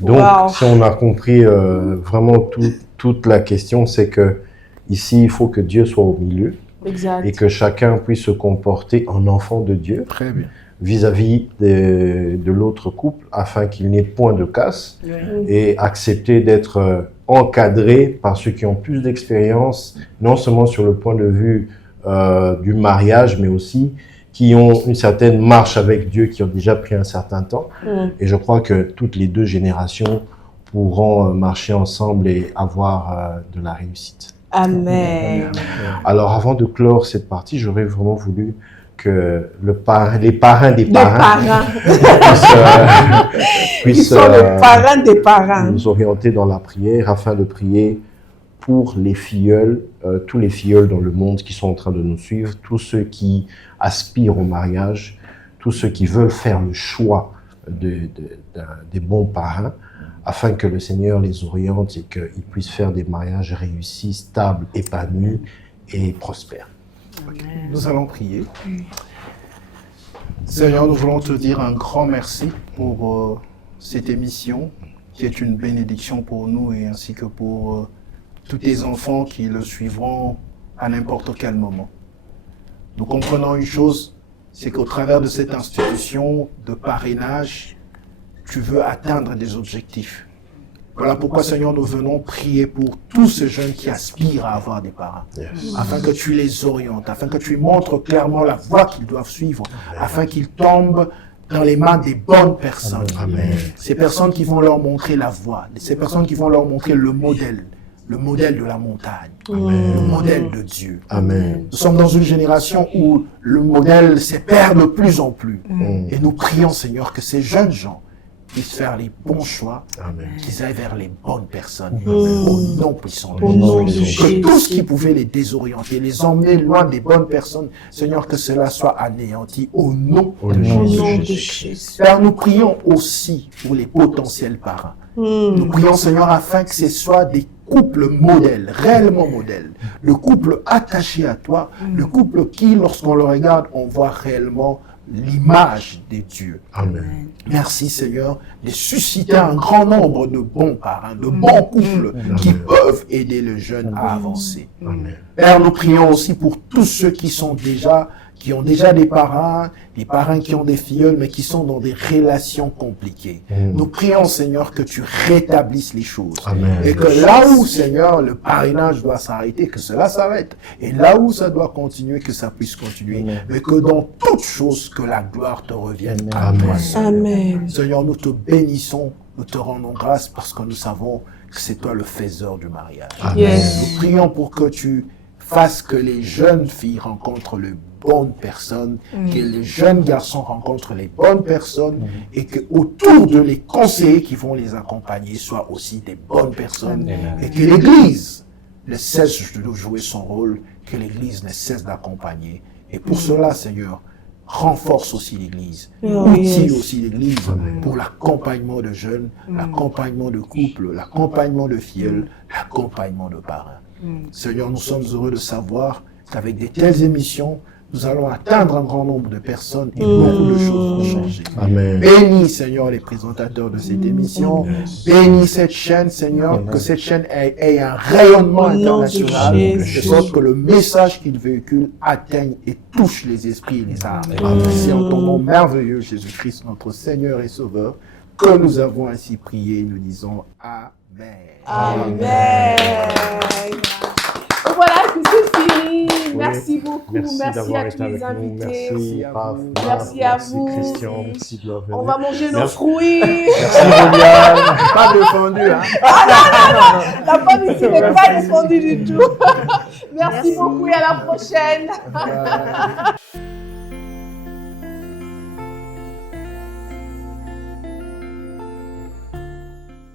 Donc, si on a compris vraiment toute la question, c'est que ici, il faut que Dieu soit au milieu. Exact. Et que chacun puisse se comporter en enfant de Dieu. Très bien. Vis-à-vis de l'autre couple, afin qu'il n'y ait point de casse, et accepter d'être encadré par ceux qui ont plus d'expérience, non seulement sur le point de vue du mariage, mais aussi qui ont une certaine marche avec Dieu, qui ont déjà pris un certain temps. Et je crois que toutes les 2 générations pourront marcher ensemble et avoir de la réussite. Amen. Alors, avant de clore cette partie, j'aurais vraiment voulu que les parrains des parrains puissent les parrains des parrains. Nous orienter dans la prière afin de prier pour les filleuls, tous les filleuls dans le monde qui sont en train de nous suivre, tous ceux qui aspirent au mariage, tous ceux qui veulent faire le choix des bons parrains, afin que le Seigneur les oriente et qu'ils puissent faire des mariages réussis, stables, épanouis et prospères. Okay. Nous allons prier. Seigneur, nous voulons te dire un grand merci pour cette émission qui est une bénédiction pour nous et ainsi que pour tous tes enfants qui le suivront à n'importe quel moment. Nous comprenons une chose, c'est qu'au travers de cette institution de parrainage, tu veux atteindre des objectifs. Voilà pourquoi, Seigneur, nous venons prier pour tous ces jeunes qui aspirent à avoir des parents, afin que tu les orientes, afin que tu montres clairement la voie qu'ils doivent suivre, afin qu'ils tombent dans les mains des bonnes personnes. Amen. Ces personnes qui vont leur montrer la voie, ces personnes qui vont leur montrer le modèle de la montagne, le modèle de Dieu. Amen. Nous sommes dans une génération où le modèle s'épère de plus en plus. Et nous prions, Seigneur, que ces jeunes gens puissent faire les bons choix, Amen. qu'ils aillent vers les bonnes personnes, au nom puissant de Au nom de Jésus. Que Jésus. tout ce qui pouvait les désorienter, les emmener loin des bonnes personnes, Seigneur, que cela soit anéanti au nom Au de nom Jésus. Au nom de Jésus. Jésus. Père, nous prions aussi pour les potentiels parrains. Nous prions, Seigneur, afin que ce soit des couples modèles, réellement modèles. Le couple attaché à toi, le couple qui, lorsqu'on le regarde, on voit réellement l'image des dieux. Amen. Merci, Seigneur, de susciter un grand nombre de bons parrains, de bons couples qui peuvent aider le jeune à avancer. Amen. Père, nous prions aussi pour tous ceux qui ont déjà des parrains qui ont des filleuls, mais qui sont dans des relations compliquées. Nous prions, Seigneur, que tu rétablisses les choses. Amen. Et que là où, Seigneur, le parrainage doit s'arrêter, que cela s'arrête. Et là où ça doit continuer, que ça puisse continuer. Mais que dans toutes choses, que la gloire te revienne à Amen. toi, Seigneur. Amen. Seigneur, nous te bénissons, nous te rendons grâce parce que nous savons que c'est toi le faiseur du mariage. Amen. Yes. Nous prions pour que tu fasses que les jeunes filles rencontrent les bonnes personnes, que les jeunes garçons rencontrent les bonnes personnes et que autour de les conseillers qui vont les accompagner soient aussi des bonnes personnes et que l'Église ne cesse de jouer son rôle, que l'Église ne cesse d'accompagner. Et pour cela, Seigneur, renforce aussi l'Église, outille aussi l'Église pour l'accompagnement de jeunes, l'accompagnement de couples, l'accompagnement de filleuls, l'accompagnement de parrains. Seigneur, nous sommes heureux de savoir qu'avec de telles émissions, nous allons atteindre un grand nombre de personnes et beaucoup de choses vont changer. Amen. Bénis, Seigneur, les présentateurs de cette émission. Bénis cette chaîne, Seigneur, que cette chaîne ait un rayonnement Au nom de international, de Jésus. sorte que le message qu'il véhicule atteigne et touche les esprits et les âmes. C'est en ton nom merveilleux, Jésus-Christ, notre Seigneur et Sauveur, que nous avons ainsi prié. Nous disons Amen. Amen. Et voilà, c'est fini. Merci beaucoup. Merci d'avoir à été tous les avec nous. invités. Merci, Raph. Merci à vous. Christian. Merci de leur venue. On va manger nos Merci. fruits. Merci, Juliane. Pas défendu, hein? La femme ici n'est pas défendue du tout. Merci beaucoup et à la prochaine.